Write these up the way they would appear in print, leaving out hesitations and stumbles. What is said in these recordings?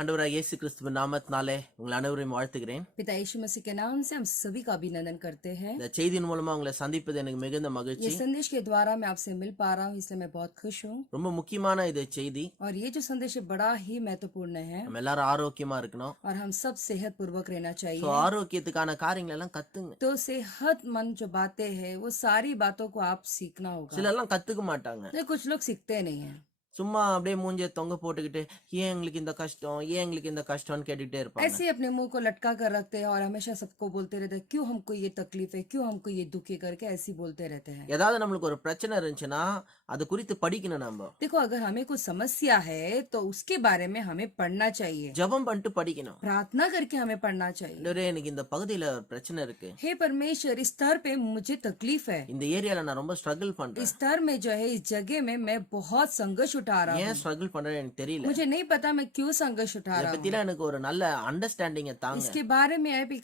ஆண்டவராகிய இயேசு கிறிஸ்துவின் நாமத்தினாலே உங்கள் அனைவரையும் வாழ்த்துகிறேன். पिता यीशु मसीह के नाम से हम सभी का अभिनंदन करते हैं। இந்த செய்தியின் மூலமா உங்களை சந்திப்பது எனக்கு மிகுந்த ये மகிழ்ச்சி. संदेश के द्वारा मैं आपसे मिल पा रहा हूँ, इसलिए मैं बहुत खुश हूँ। ரொம்ப முக்கியமான இது செய்தி. और ये जो संदेश है बड़ा ही महत्वपूर्ण है நம்ம எல்லாரும் ஆரோக்கியமா இருக்கணும். और हम सब सेहत पूर्वक रहना சோ चाहिए। ஆரோக்கியத்துக்கான காரியங்கள் எல்லாம் கத்துங்க. तो सेहतमंद जो बातें हैं वो सारी बातों को आप सीखना होगा। சில எல்லாம் கத்துக்க மாட்டாங்க. नहीं, कुछ लोग सीखते नहीं है, சும்மா அப்படியே மூஞ்சிய தொங்க போட்டுக்கிட்டு ஏன் எங்களுக்கு இந்த கஷ்டம் ஏன் எங்களுக்கு இந்த கஷ்டம்னு கேட்டுக்கிட்டே இருப்பாங்க. ऐसे ही अपने मुंह को लटका कर रखते हैं और हमेशा सबको बोलते रहते हैं क्यों हमको ये तकलीफ है, क्यों हमको ये दुखी करके ऐसे ही बोलते रहते हैं। ஏதாவது நம்மளுக்கு ஒரு பிரச்சனை இருந்துச்சுன்னா அது குறித்து படிக்கணும். நம்ம देखो, अगर हमें कुछ समस्या है तो उसके बारे में हमें पढ़ना चाहिए, ஜெபம் பண்ணிட்டு படிக்கணும். प्रार्थना करके हमें पढ़ना चाहिए। ஆண்டவரே எனக்கு இந்த பகுதியில ஒரு பிரச்சனை இருக்கு, हे परमेश्वर, इस स्तर पे मुझे तकलीफ है, இந்த ஏரியால நான் ரொம்ப ஸ்ட்ரகிள் பண்றேன். इस स्तर में जो है, इस जगह में मैं बहुत संघर्ष उठा रहा ஏன் हूँ, ஸ்ட்ரகிள் பண்றேன்னு எனக்கு தெரியல. मुझे नहीं पता मैं क्यों संघर्ष उठा இத रहा हूँ। பத்திலாம் எனக்கு ஒரு நல்ல அண்டர்ஸ்டாண்டிங்க தாங்க. इसके बारे में आप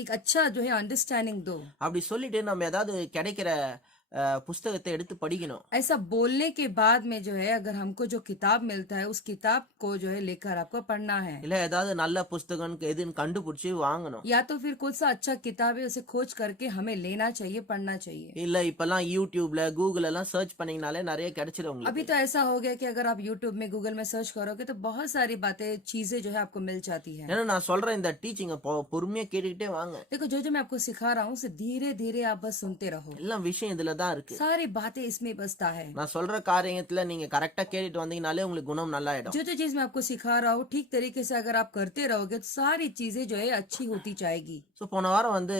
एक अच्छा जो है अंडरस्टैंडिंग दो। அப்படி சொல்லிட்டு நம்ம ஏதாவது கிடைக்கிற புஸ்தகத்தை எடுத்து படிக்கணும். ऐसा बोलने के बाद में जो है, अगर हमको जो किताब मिलता है उस किताब को जो है लेकर आपको पढ़ना है, இல்ல ஏதாவது நல்ல புஸ்தகம் எதுன்னு கண்டுபிடிச்சு வாங்கணும். या तो फिर कुछ सा अच्छा किताब है उसे खोज करके हमें लेना चाहिए, पढ़ना चाहिए। இல்ல இப்பெல்லாம் யூடியூப்ல கூகுள் எல்லாம் சர்ச் பண்ணீங்கனாலே நிறைய கிடைச்சிடும் अभी உங்களுக்கு. तो ऐसा हो गया कि अगर आप यूट्यूब में गूगल में सर्च करोगे तो बहुत सारी बातें चीजें जो है आपको मिल जाती है। ஏன்னா நான் சொல்ற இந்த டீச்சிங்க பொறுமையா கேட்டுக்கிட்டே வாங்க. देखो, जो जो मैं आपको सिखा रहा हूँ उसे धीरे धीरे आप बस सुनते रहो, எல்லாம் விஷயம் இதுல தான் இருக்கு. सारी बातें इसमें बसता है। நான் சொல்ற காரியத்துல நீங்க கரெக்டா கேட்டுட்டு வந்தீங்கனாலே உங்களுக்கு குணம் நல்லாயிடும். जो जो चीज मैं आपको सिखा रहा हूँ ठीक तरीके से अगर आप करते रहोगे तो सारी चीजें जो है अच्छी होती जाएगी। சோ போன வாரம்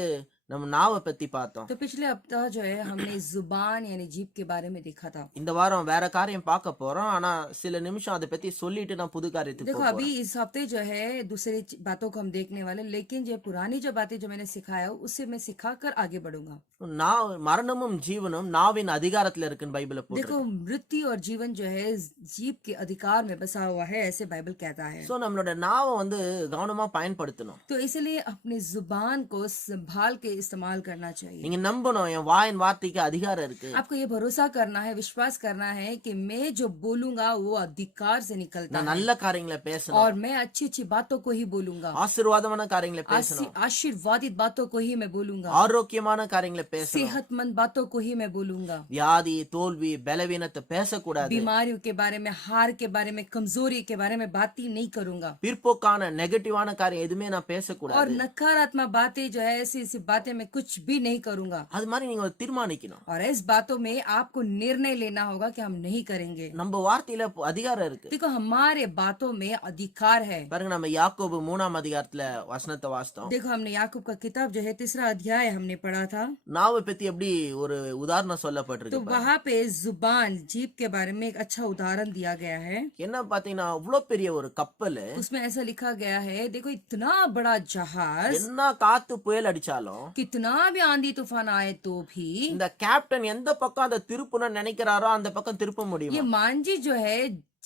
நம்ம நாவை பத்தி பார்த்தோம். तो पिछले हफ्ता जो है हमने जुबान यानी जीभ के बारे में देखा था। இந்த வாரம் வேற காரியம் பார்க்க போறோம். ஆனா சில நிமிஷம் அதை பத்தி சொல்லிட்டு நான் புது காரியத்துக்கு देखो, போறேன். अभी इस हफ्ते जो है दूसरी बातों को हम देखने वाले, लेकिन जो पुरानी जो बातें जो मैंने सिखाया उससे मैं सिखा कर आगे बढ़ूंगा। நான் மரணமும் ஜீவனும் நாவின் அதிகாரத்துல இருக்குன்னு பைபிள்ல देखो, போட்டிருக்கு. मृत्यु और जीवन जो है जीभ के अधिकार में बसा हुआ है, ऐसे बाइबल कहता है। சோ நம்மளோட நாவை கவனமா பயன்படுத்தணும். तो इसलिए अपनी जुबान को संभाल के इस्तेमाल करना चाहिए। நீங்க நம்பணும் என் வாயின் வார்த்தைக்கு அதிகாரம் இருக்கு. आपको ये भरोसा करना है, विश्वास करना है कि मैं जो बोलूंगा वो अधिकार से निकलता நான் है நல்ல காரியங்களை பேசணும். और मैं अच्छी अच्छी बातों को ही बोलूंगा, ஆசீர்வாதமான காரியங்களை பேசணும். आशीर्वादित बातों को ही मैं बोलूंगा, ஆரோக்கியமான காரியங்களை பேசணும். सेहतमंद बातों को ही मैं बोलूंगा। வியாதி தோல்வி பலவீனத்தை பேசக்கூடாது. बीमारियों के बारे में, हार के बारे में, कमजोरी के बारे में बात ही नहीं करूंगा। பிற்போக்கான நெகட்டிவான காரியம் எதுவுமே நான் और பேசக்கூடாது. नकारात्मक बातें जो है, ऐसी ऐसी बातें मैं कुछ भी नहीं करूंगा। அது மாதிரி நீங்க தீர்மானிக்கணும். और इस बातों में आपको निर्णय लेना होगा कि हम नहीं करेंगे। நம்ம வார்த்தையில அதிகாரம் இருக்கு. देखो, हमारे बातों में अधिकार है। பாருங்க நம்ம யாக்கோபு 3ஆம் அதிகாரத்துல வசனத்தை வாசித்தோம். देखो, हमने याकूब का किताब जो है 3रा अध्याय हमने पढ़ा था। நாவை பத்தி எப்படி ஒரு உதாரணம் तो சொல்லப்பட்டிருக்கு. वहाँ पे जुबान, जीभ के बारे में एक अच्छा उदाहरण दिया गया है। என்ன பாத்தீங்கன்னா அவ்வளவு பெரிய ஒரு கப்பல், उसमें ऐसा लिखा गया है, देखो इतना बड़ा जहाज, என்ன காத்து புயல் அடிச்சாலும் कितना भी आंधी तूफान आए तो भी இந்த கேப்டன் எந்த பக்கம் அதை திருப்பணும்னு நினைக்கிறாரோ அந்த பக்கம் திருப்ப ये முடியுமா? मांझी जो है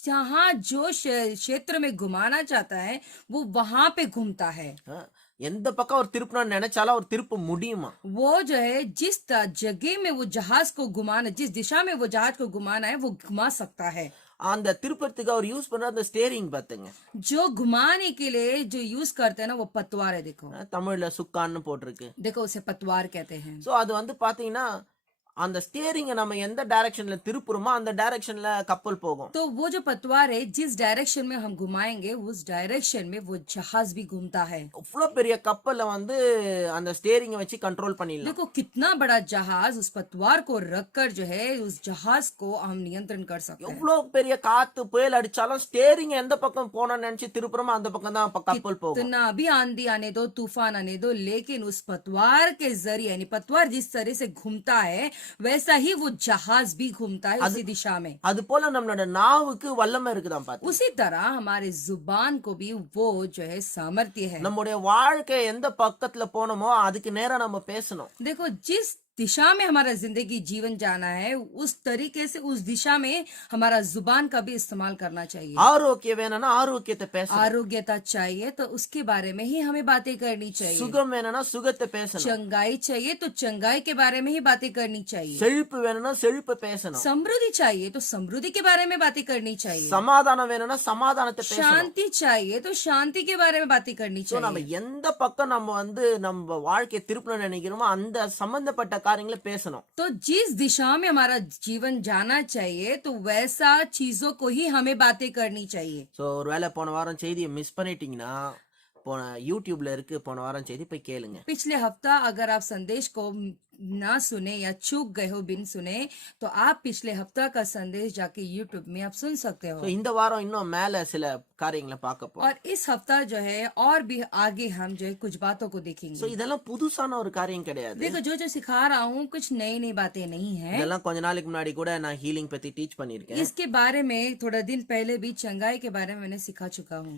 जहाँ जो क्षेत्र में घुमाना चाहता है वो वहां पे घूमता है। எந்த பக்கம் அவர் திருப்பணும்னு நினைச்சாலும் அவர் திருப்ப முடியுமா? वो जो है जिस जगह में वो जहाज को घुमाना, जिस दिशा में वो जहाज को घुमाना है वो घुमा सकता है। அந்த திருப்பத்துக்கு அவர் யூஸ் பண்ற அந்த ஸ்டேரிங் பாத்துங்க. जो घुमाने के लिए जो यूज करते हैं ना वो पतवार है। देखो, தமிழ்ல சுக்கான்னு போட்டிருக்கு. देखो उसे पतवार कहते हैं। சோ அது பாத்தீங்கன்னா அந்த ஸ்டேரிங்க நம்ம எந்த டைரக்ஷன்ல திருப்புறோமோ அந்த டைரக்ஷன்ல கப்பல் போகும். तो वो जो पतवार है, जिस डायरेक्शन में हम घुमाएंगे उस डायरेक्शन में वो जहाज भी घूमता है। அவ்வளவு பெரிய கப்பல்ல அந்த ஸ்டேரிங்க வச்சு கண்ட்ரோல் பண்ணிடலாம். देखो, कितना बड़ा जहाज, उस पतवार को रखकर जो है उस जहाज को हम नियंत्रण कर सकते हैं। எவ்வளவு பெரிய காத்து புயல் அடிச்சாலும் ஸ்டேரிங் எந்த பக்கம் போகணும்னு நினைச்சு திருப்புறோமோ அந்த பக்கம் தான் கப்பல் போகும். कितना भी आंधी आने दो, तूफान आने दो, लेकिन उस पतवार के जरिए, यानी पतवार जिस तरह से घूमता है वैसा ही वो जहाज भी घूमता है उसी दिशा में। அது போல நம்மளோட நாவுக்கு வல்லமை இருக்குதான் பாத்து. उसी तरह हमारे जुबान को भी वो जो है सामर्थ्य है। நம்முடைய வாழ்க்கை எந்த பக்கத்துல போனோமோ அதுக்கு நேரா நம்ம பேசணும். देखो, जिस दिशा में हमारा जिंदगी जीवन जाना है, उस तरीके से उस दिशा में हमारा जुबान का भी इस्तेमाल करना चाहिए। ஆரோக்கியம் வேணும்னா ஆரோக்கியத்தை பேசணும். आरोग्यता चाहिए तो उसके बारे में ही हमें बातें करनी चाहिए। சுகம் வேணும்னா சுகத்தை பேசணும். चंगाई चाहिए तो चंगाई के बारे में ही बातें करनी चाहिए। செழிப்பு வேணும்னா செழிப்பை பேசணும். समृद्धि चाहिए तो समृद्धि के बारे में बातें करनी चाहिए। சமாதானம் வேணும்னா சமாதானத்தை பேசணும். शांति चाहिए तो शांति के बारे में बातें करनी So, நம்ம चाहिए। எந்த பக்கம் நம்ம வாழ்க்கையை திருப்பணும்னு நினைக்கிறோமோ அந்த சம்பந்தப்பட்ட காரியங்களை பேசணும். तो जिस दिशा में हमारा जीवन जाना चाहिए तो वैसा चीजों को ही हमें बातें करनी चाहिए। ஸோ ஒருவேளை போன வாரம் செய்தியை மிஸ் பண்ணிட்டீங்கன்னா யூடியூப்ல இருக்கு, போன வாரம் செய்தி போய் கேளுங்க. पिछले हफ्ता अगर आप संदेश को ना सुने या चूक गए हो बिन सुने तो आप पिछले हफ्ता का संदेश जाके यूट्यूब में आप सुन सकते हो। ஸோ இந்த வாரம் இன்னும் மேல சில காரியங்களை பார்க்க போறோம். और इस हफ्ता जो है और भी आगे हम जो है कुछ बातों को ஸோ देखेंगे। இதெல்லாம் புதுசான ஒரு காரியம் கிடையாது. देखो जो सिखा रहा हूँ कुछ नई नई बातें नहीं है। இதெல்லாம் கொஞ்ச நாளைக்கு முன்னாடி கூட நான் ஹீலிங் பத்தி டீச் பண்ணிருக்கேன். इसके बारे में थोड़ा दिन पहले भी चंगाई के बारे में मैंने सिखा चुका हूँ।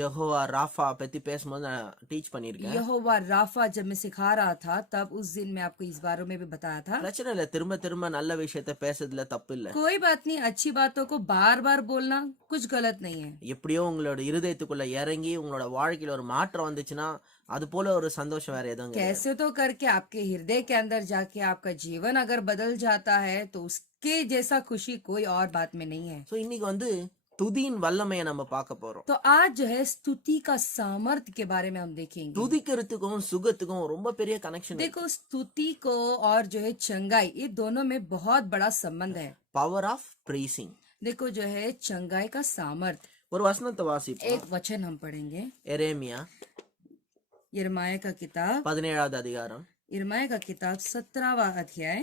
ஜெகோவா ராஃபா பத்தி பேசும்போது நான் டீச் பண்ணிருக்கேன். यहोवा राफा जब मैं सिखा रहा था तब उस दिन मैं आपको इस बारे में भी बताया था। பிரச்சனை இல்ல, திரும்ப திரும்ப நல்ல விஷயத்த பேசுறதுல தப்பு இல்ல. कोई बात नहीं, अच्छी बातों को बार बार बोलना कुछ गलत नहीं है। எப்படியோ உங்களோட இருதயத்துக்குள்ள இறங்கி உங்களோட வாழ்க்கையில ஒரு மாற்றம் வந்துச்சுன்னா அது போல ஒரு சந்தோஷம் வேற எதுவும் கிடையாது. कैसे तो करके आपके हृदय के अंदर जाके आपका जीवन अगर बदल जाता है तो उसके जैसा खुशी कोई और बात में नहीं है। ஸோ இன்னைக்கு துதியின் வல்லமையை நம்ம பார்க்க போறோம். तो आज जो है स्तुति का सामर्थ्य के बारे में हम देखेंगे। துதிக்கிறதுக்கும் சுகத்துக்கும் ரொம்ப பெரிய கனெக்ஷன். देखो स्तुति को और जो है चंगाई, ये दोनों में बहुत बड़ा संबंध है। Power of preaching. देखो जो है चंगाई का सामर्थ्य, ஒரு வசனத்தை வாசிப்போம். एक वचन हम पढ़ेंगे। எரேமியா यिर्मयाह का किताब 17வது அதிகாரம் 17वां अध्याय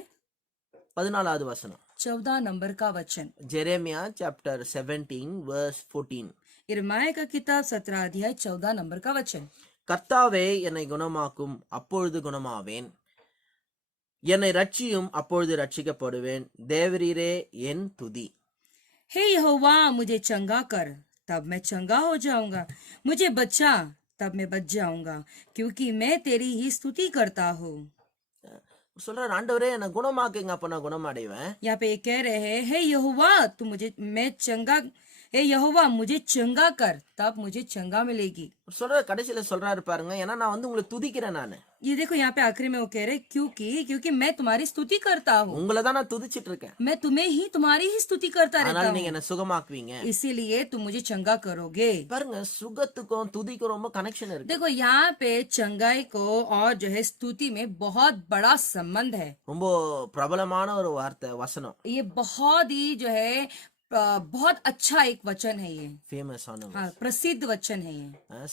14வது வசனம். 14 नंबर का वचन। Jeremiah chapter 17 verse 14. यिर्मयाह का किताब 17 अध्याय 14 नंबर का वचन। கர்த்தாவே என்னை குணமாக்கும், அப்பொழுது குணமாவேன். என்னை ரட்சியும், அப்பொழுது ரட்சிக்கப்படுவேன். தேவரீரே என் துதி. हे यहोवा मुझे चंगा कर, तब मैं चंगा हो जाऊंगा। मुझे बचा, तब मैं बच जाऊंगा, क्योंकि मैं तेरी ही स्तुति करता हूँ। சொல்றாரு, ஆண்டவரே என்னை குணமாக்குங்க, அப்ப நான் குணமடைவேன். यहाँ पे ये कह रहे हैं, हे यहोवा हे यहोवा मुझे चंगा कर, तब मुझे चंगा मिलेगी। சொல்றாரு, கடைசியில சொல்றாரு பாருங்க, ஏன்னா நான் உங்களை துதிக்கிறேன். நானு ये देखो यहाँ पे आखिरी में वो कह रहे क्योंकि मैं तुम्हारी स्तुति करता हूँ। உங்களை தான் நான் துதிச்சிட்டு இருக்கேன். मैं तुम्हारी ही स्तुति करता रहता அதனால हूँ, நீங்க என்ன சுகமாக்குவீங்க. इसीलिए तुम मुझे चंगा करोगे। பாருங்க, சுகத்துக்கும் துதிக்கும் ரொம்ப கனெக்ஷன் இருக்கு. देखो यहाँ पे चंगाई को और जो है स्तुति में बहुत बड़ा संबंध है। ரொம்ப பிரபலமான ஒரு வார்த்தை, வசனம். ये बहुत ही जो है बहुत अच्छा एक वचन है ये। ஃபேமஸ் ஆன हाँ, प्रसिद्ध वचन है ये।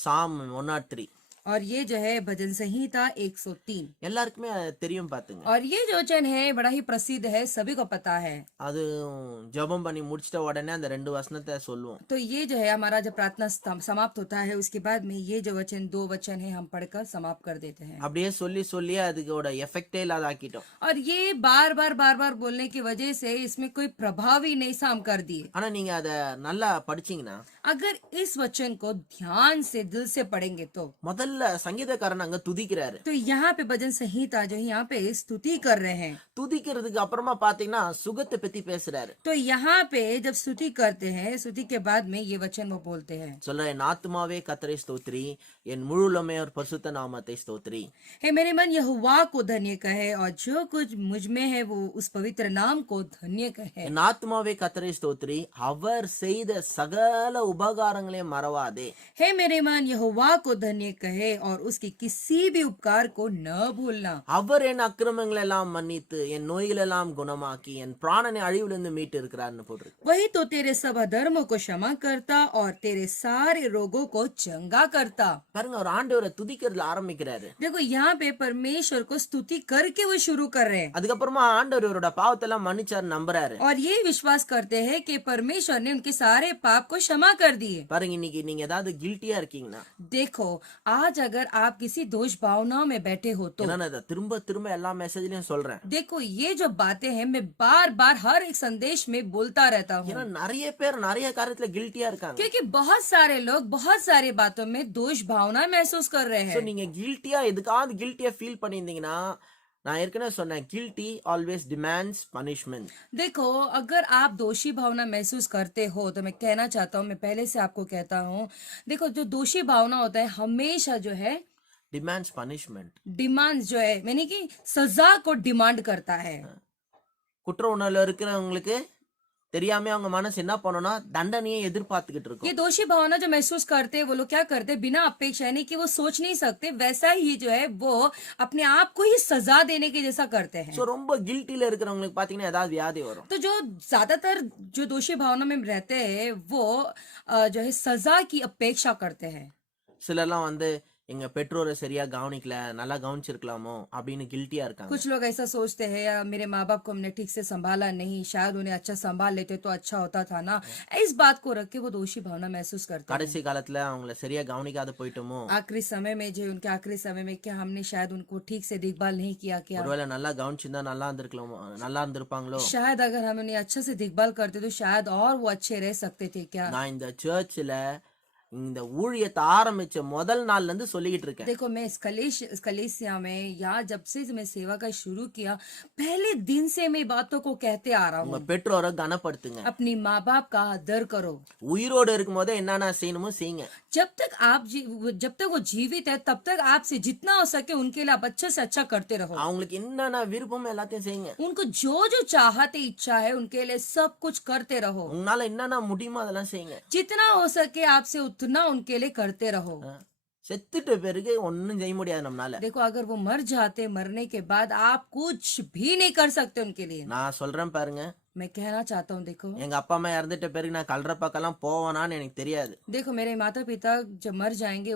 சாம் 103. और ये जो है भजन संहिता 103। எல்லாருக்குமே தெரியும் பாத்துங்க. और ये जो वचन है बड़ा ही प्रसिद्ध है, सभी को पता है। அது ஜெபம் பண்ணி முடிச்சிட்ட உடனே அந்த 2 வசனத்தை சொல்லுவோம். तो ये जो है हमारा जब प्रार्थना समाप्त होता है उसके बाद में ये जो वचन 2 वचन है हम पढ़कर समाप्त कर देते हैं। அப்படியே சொல்லி அதுக்கோட எஃபெக்டே இல்லாத ஆக்கிட்டோம். और ये बार बार बोलने की वजह से इसमें कोई प्रभाव ही नहीं हम कर दिए। ஆனா நீங்க அத நல்லா படிச்சீங்கன்னா, अगर इस वचन को ध्यान से दिल से पढ़ेंगे तो முதல்ல சங்கீதக்காரன் அங்க துதிக்கிறாரு. तो यहाँ पे भजन संहिता जो है यहाँ पे स्तुति कर रहे हैं। துதிக்கிறதுக்கு அப்புறமா பாத்தீங்கன்னா சுகத்தை பத்தி பேசுறாரு. तो यहाँ पे जब स्तुति करते हैं, स्तुति के बाद में ये वचन वो बोलते हैं, சொல்ற, என் ஆத்துமாவே கர்த்தரை ஸ்தோத்திரி, என் முழுலமே और பரிசுத்த நாமத்தை ஸ்தோத்திரி. हे मेरे मन यहोवा को धन्य कहे और जो कुछ मुझ में है वो उस पवित्र नाम को धन्य कहे। என் ஆத்துமாவே கர்த்தரை ஸ்தோத்திரி, அவர் செய்த சகல உபகாரங்களையும் மறவாதே. हे मेरे मन यहोवा को धन्य कहे और उसकी किसी भी उपकार को न भूलना। அவர் என் அக்கிரமங்களை எல்லாம் மன்னித்து, என் நோய்கள் எல்லாம் குணமாக்கி, என் பிராணனை அழிவிலிருந்து மீட்டு இருக்கிறார்னு போட்டிருக்கு. वही तो तेरे सब अधर्मों को क्षमा करता और तेरे सारे रोगों को चंगा करता। பாருங்க, ஒரு ஆண்டவரை துதிக்கிறதுல ஆரம்பிக்கிறாரு. देखो यहाँ पे परमेश्वर को स्तुति करके वो शुरू कर रहे हैं அதுக்கப்புறமா ஆண்டவர் இவரோட பாவத்தை எல்லாம் மன்னிச்சாரு நம்புறாரு. और ये विश्वास करते हैं कि परमेश्वर ने उनके सारे पाप को क्षमा कर दिए। பாருங்க, இன்னைக்கு நீங்க ஏதாவது கில்ட்டியா இருக்கீங்கன்னா, देखो आज अगर आप किसी दोष भावनाओं में बैठे हो तो நான் இதை திரும்ப திரும்ப எல்லா மெசேஜ்லயும் சொல்றேன். देखो ये जो बातें हैं मैं बार हर एक संदेश में बोलता रहता हूँ, ஏன்னா நிறைய பேர் நிறைய காரியத்துல கில்ட்டியா இருக்காங்க. क्योंकि बहुत सारे लोग बहुत सारी बातों में दोष भावना महसूस कर रहे சோ हैं। நீங்க கில்ட்டியா எதுக்காவது கில்ட்டியா ஃபீல் பண்ணியிருந்தீங்கன்னா, நான் ஏற்கனவே சொன்னேன், கில்ட்டி ஆல்வேஸ் டிமாண்ட்ஸ் பனிஷ்மெண்ட். देखो, अगर आप दोषी भावना महसूस करते हो तो मैं कहना चाहता हूँ, मैं पहले से आपको कहता हूँ, देखो जो दोषी भावना होता है हमेशा जो है டிமாண்ட்ஸ் பனிஷ்மெண்ட். डिमांड्स जो है यानी कि सजा को डिमांड करता है। குற்ற உணர்வுல இருக்கிறவங்களுக்கு தெரியாம அவங்க மனசு என்ன பண்ணும்னா தண்டனையை எதிர்பார்த்துக்கிட்டு ये இருக்கும். दोषी भावना जो महसूस करते हैं वो लोग क्या करते हैं, बिना अपेक्षा यानी कि वो सोच नहीं सकते, वैसा ही जो है वो अपने आप को ही सजा देने के जैसा करते हैं। ஸோ ரொம்ப கில்ட்டில இருக்கிறவங்களுக்கு பாத்தீங்கன்னா ஏதாவது வியாதி வரும். तो जो ज्यादातर जो दोषी भावना में रहते हैं वो जो है सजा की अपेक्षा करते हैं। சிலர்லாம் வந்து எங்க பெற்றோரை சரியா கவனிக்கல, நல்லா கவனிச்சிருக்கலாமோ அப்படின்னு கில்ட்டியா இருக்காங்க. कुछ लोग ऐसा सोचते हैं, या मेरे माँ बाप को हमने ठीक से संभाला नहीं, शायद उन्हें अच्छा संभाल लेते तो अच्छा होता था ना, इस बात को रख के वो दोषी भावना महसूस करते हैं। கடைசி காலத்துல அவங்கள சரியா கவனிக்காத போயிட்டோமோ, आखिरी समय में जो उनके आखिरी समय में क्या हमने शायद उनको ठीक से देखभाल नहीं किया क्या, ஒருவேளை நல்லா கவனிச்சிருந்தா நல்லா இருந்திருக்கலாமோ, நல்லா இருந்திருப்பாங்களோ. शायद अगर हम उन्हें अच्छे से देखभाल करते तो शायद और वो अच्छे रह सकते थे क्या। நான் இந்த சர்ச்சில் இந்த ஊழியத்தை ஆரம்பிச்ச முதல் நாள்ல இருந்து சொல்லிக்கிட்டு இருக்கேன். देखो, मैं इस कलीसिया में यहाँ जब से मैं सेवा का शुरू किया, पहले दिन से मैं बातों को कहते आ रहा உங்க हूँ, பெற்றோரை கனப்படுத்துங்க. अपनी माँ बाप का आदर करो। உயிரோடு இருக்கும் போதே என்னென்ன செய்யணுமோ செய்யுங்க. जब तक वो जीवित है तब तक आपसे जितना हो सके उनके लिए आप अच्छे से अच्छा करते रहो। அவங்களுக்கு என்னென்ன விருப்பமோ எல்லாத்தையும் செய்யுங்க. उनको जो जो चाहते इच्छा है उनके लिए सब कुछ करते रहो। உங்களால என்னென்ன முடியுமோ அதெல்லாம் செய்யுங்க. जितना हो सके आपसे उतना उनके लिए करते रहो। செத்துட்ட பிறகு ஒன்னும் செய்ய முடியாது நம்மளால. देखो, अगर वो मर जाते, मरने के बाद आप कुछ भी नहीं कर सकते उनके लिए। நான் சொல்றேன் பாருங்க, मैं कहना चाहता हूँ, देखो எங்க அப்பா அம்மா இறந்துட்ட பிறகு நான் கல்ற பக்கம்லாம் போவேனான்னு எனக்கு தெரியாது. देखो मेरे माता पिता जब मर जाएंगे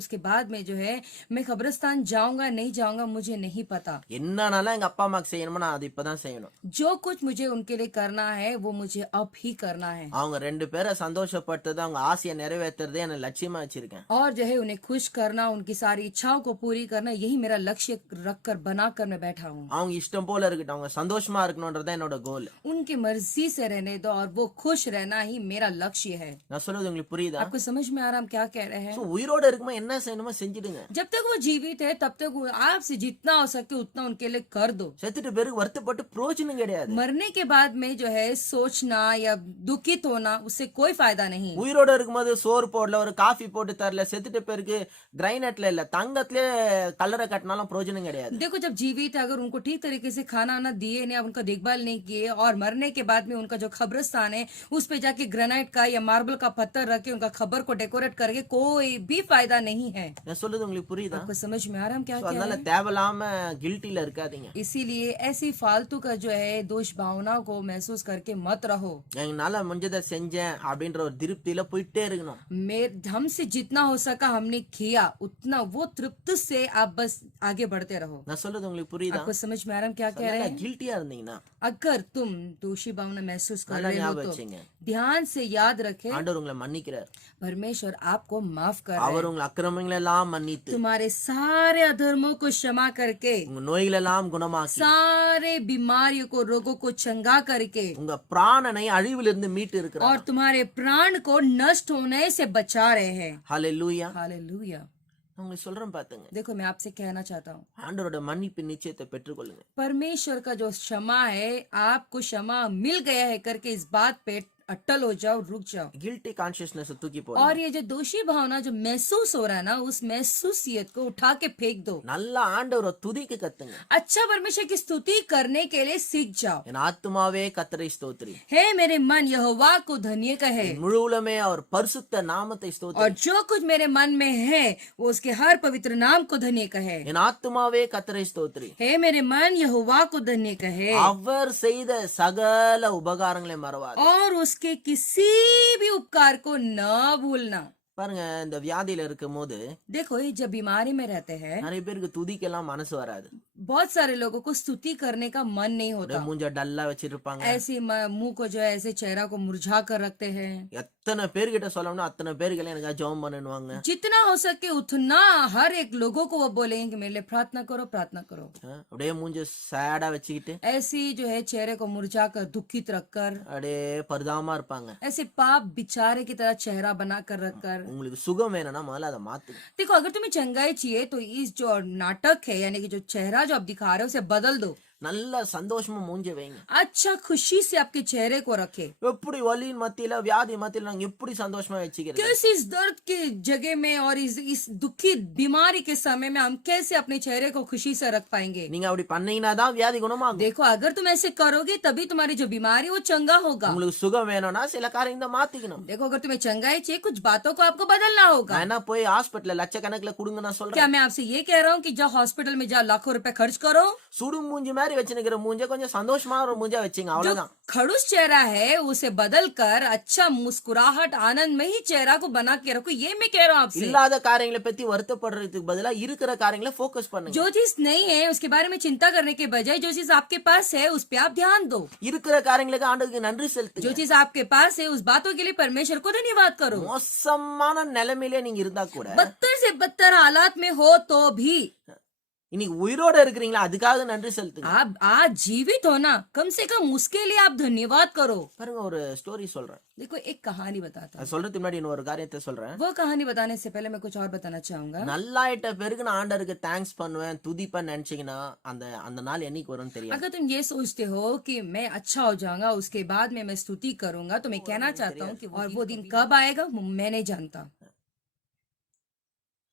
उसके बाद में जो है मैं कब्रिस्तान जाऊंगा नहीं जाऊंगा मुझे नहीं पता। என்னன்னாலும் எங்க அப்பா அம்மாக்கு செய்யணுமோ நான் அது இப்பதான் செய்யணும். जो कुछ मुझे उनके लिए करना है वो मुझे अब ही करना है। அவங்க ரெண்டு பேரை சந்தோஷப்படுத்துறது, அவங்க ஆசையை நிறைவேற்றுறதே என்ன லட்சியமா வச்சிருக்கேன். और जो है उन्हें खुश करना, उनकी सारी इच्छाओं को पूरी करना, यही मेरा लक्ष्य रखकर बनाकर मैं बैठा हूँ। அவங்க இஷ்டம் போல இருக்கட்டும், அவங்க சந்தோஷமா இருக்கணும்ன்றதான் என்னோட கோல். उनकी मर्जी से रहने दो और वो खुश रहना ही मेरा लक्ष्य है। நான் சொல்றது உங்களுக்கு புரியுதா? आपको समझ में आ रहा हम क्या कह रहे हैं? So, உயிரோட இருக்கும்போது என்ன செய்யணுமோ செஞ்சிடுங்க. जब तक वो जीवित है तब तक आपसे जितना हो सके उतना उनके लिए कर दो। செத்துட்டு பிறகு வருத்தப்பட்டு பிரயோஜனம் கிடையாது. मरने के बाद में जो है सोचना या दुखित होना उससे कोई फायदा नहीं। உயிரோட இருக்கும்போது சோறு போடல, ஒரு காஃபி போட்டு தரல, செத்துட்ட பிறகு கிரைனட்ல இல்ல தங்கத்திலே கல்லறை கட்டினாலும் பிரயோஜனம் கிடையாது. देखो, जब जीवित है अगर उनको ठीक तरीके से खाना ना दिए, नहीं उनका देखभाल नहीं किए, और मरने के बाद में उनका जो खबरस्तान है उस पे जाके ग्रेनाइट का या मार्बल का पत्थर रख के उनका खबर को डेकोरेट करके कोई भी फायदा नहीं है। நான் சொல்றது உங்களுக்கு புரியுதா? आपको समझ में आ रहा हम क्या So, कह அதனால रहे हैं? தேவையில்லாம கில்ட்டில இருக்காதீங்க. इसीलिए ऐसी फालतू का जो है दोष भावनाओं को महसूस करके मत रहो। என்னால முடிஞ்சதை செஞ்சேன் அப்படின்ற ஒரு திருப்தியில போயிட்டே இருக்கணும். हमसे जितना हो सका हमने किया, उतना वो तृप्त से आप बस आगे बढ़ते रहो। நான் சொல்றது உங்களுக்கு புரியுதா? आपको समझ में आ रहा हम क्या कह रहे हैं? கில்ட்டியா இருந்தீங்கன்னா अगर तुम दोषी भावना महसूस कर நல்லா रहे हो ஞாபகம் तो வச்சுங்க, ध्यान से याद रखे, ஆண்டவர் உங்களை மன்னிக்கிறார். परमेश्वर आपको माफ कर रहे அவர் हैं। உங்களை அக்கிரமங்களை எல்லாம் மன்னித்து तुम्हारे सारे अधर्मों को क्षमा करके, உங்க நோய்கள் எல்லாம் குணமாக்கி सारे बीमारियों को, रोगों को चंगा करके, உங்க பிராணனை அழிவிலிருந்து மீட்டு இருக்கிறார். और तुम्हारे प्राण को नष्ट होने से बचा रहे हैं। ஹalleluya. हालेलुया। நான் உங்களுக்கு சொல்றேன் பாத்துங்க, देखो, मैं आपसे कहना चाहता हूँ, ஆண்டவரோட மன்னிப்பு நிச்சயத்தை பெற்றுக்கொள்ளுங்க. परमेश्वर का जो क्षमा है, आपको क्षमा मिल गया है करके इस बात पे अटल हो जाओ, रुक जाओ। கில்ட்டி கான்சியஸ்னஸ் தூக்கி और போடுங்க. ये जो दोषी भावना जो महसूस हो रहा है ना, उस महसूसियत को उठा के फेंक दो। நல்லா ஆண்டவரை துதிக்க கத்துங்க. अच्छा परमेश्वर की स्तुति करने के लिए सीख जाओ। என் ஆத்துமாவே கர்த்தரை ஸ்தோத்திரி, हे मेरे मन यहोवा को धन्य कहे, என் முழு உலகமே அவர் பரிசுத்த நாமத்தை और ஸ்தோத்திரி. जो कुछ मेरे मन में है वो उसके हर पवित्र नाम को धन्य कहे। என் ஆத்துமாவே கர்த்தரை ஸ்தோத்திரி, हे मेरे मन यहोवा को धन्य कहे, அவர் செய்த சகல உபகாரங்களை மறவாது. और उसके किसी भी उपकार को न भूलना। பாருங்க, இந்த வியாதியில இருக்கும் போது देखो, ये जब बीमारी में रहते हैं நிறைய பேருக்கு துதிக்கெல்லாம் மனசு வராது. बहुत सारे लोगों को स्तुति करने का मन नहीं அப்படியே होता। மூஞ்ச டல்லா வச்சிருப்பாங்க. ऐसे मुंह को जो है ऐसे चेहरा को मुरझा कर रखते हैं। எத்தனை பேர்கிட்ட சொல்லணும்னா அத்தனை பேர்கள் எனக்கு ஜெபம் பண்ணணுவாங்க. जितना हो सके उतना हर एक लोगों को वो बोलेंगे कि मेरे लिए प्रार्थना करो, प्रार्थना करो। அப்படியே மூஞ்ச சேடா வச்சுக்கிட்டு ऐसी जो है चेहरे को मुरझा कर, दुखित रखकर, அப்படியே பரிதாபமா இருப்பாங்க. ऐसे पाप बिचारे की तरह चेहरा बनाकर रखकर। உங்களுக்கு சுகம் வேணும்னா முதல்ல அதை மாத்துங்க. देखो, अगर तुम्हें चंगाई चाहिए तो इस जो नाटक है यानी कि जो चेहरा जो आप दिखा रहे हो उसे बदल दो। நல்ல சந்தோஷமா மூஞ்ச வைங்க. अच्छा खुशी से आपके चेहरे को रखे। எப்படி வலியின் மத்தியில, வியாதி மத்தியில நாங்க எப்படி சந்தோஷமா வச்சுக்கிறது? कैसे इस दर्द के जगह में और इस दुखी बीमारी के समय में हम कैसे अपने चेहरे को खुशी से रख पाएंगे? நீங்க அப்படி பண்ணீங்கன்னா தான் வியாதி குணமாகும். देखो अगर तुम ऐसे करोगे तभी तुम्हारी जो बीमारी है वो चंगा होगा। உங்களுக்கு சுகம் வேணும்னா சில காரியங்களை மாத்திக்கணும். देखो अगर तुम्हें चंगाई चाहिए कुछ बातों को आपको बदलना होगा। நான் என்ன போய் ஹாஸ்பிடல்ல லட்சக்கணக்கில் கொடுங்க நான் क्या சொல்றேன்? मैं आपसे ये कह रहा हूँ कि जाओ हॉस्पिटल में जाओ लाखों रुपए खर्च करो? சுடு மூஞ்சி மாதிரி வச்சுக்கிற மூஞ்ச கொஞ்சம் சந்தோஷமா ஒரு மூஞ்சா வச்சுங்க, जो அவ்வளவுதான். खड़ूस चेहरा है उसे बदल कर अच्छा मुस्कुराहट आनंद में ही चेहरा को बना के रखो, ये मैं कह रहा हूँ आपसे। இல்லாத காரியங்களை பத்தி வருத்தப்படுறதுக்கு பதிலா இருக்கிற காரியங்களை ஃபோக்கஸ் பண்ணுங்க. जो चीज नहीं है उसके बारे में चिंता करने के बजाय जो चीज आपके पास है उस पे आप ध्यान दो। இருக்கிற காரியங்களுக்கு ஆண்டவருக்கு நன்றி जो செலுத்துங்க. चीज आपके पास है उस बातों के लिए परमेश्वर को धन्यवाद करो। மோசமான நிலைமையிலே நீங்க இருந்தா கூட बदतर से बदतर हालात में हो तो भी இன்னைக்கு உயிரோட இருக்கிறீங்களா, அதுக்காக நன்றி செலுத்துங்க. आप आज जीवित हो ना, कम से कम उसके लिए आप धन्यवाद करो। பாருங்க, ஒரு ஸ்டோரி சொல்றேன். देखो एक कहानी बताता हूँ। அது சொல்றதுக்கு முன்னாடி இன்னொரு காரியத்தை சொல்றேன். वो कहानी बताने से पहले मैं कुछ और बताना चाहूंगा। நல்லாயிட்ட பிறகு நான் ஆண்டவருக்கு தேங்க்ஸ் பண்ணுவேன், துதிப்பேன்னு நினைச்சீங்கன்னா அந்த அந்த நாள் என்னைக்கு வரும்னு தெரியாது. अगर तुम ये सोचते हो कि मैं अच्छा हो जाऊंगा उसके बाद में मैं स्तुति करूंगा, तो मैं कहना चाहता हूँ कि और वो दिन कब आएगा मैं नहीं जानता।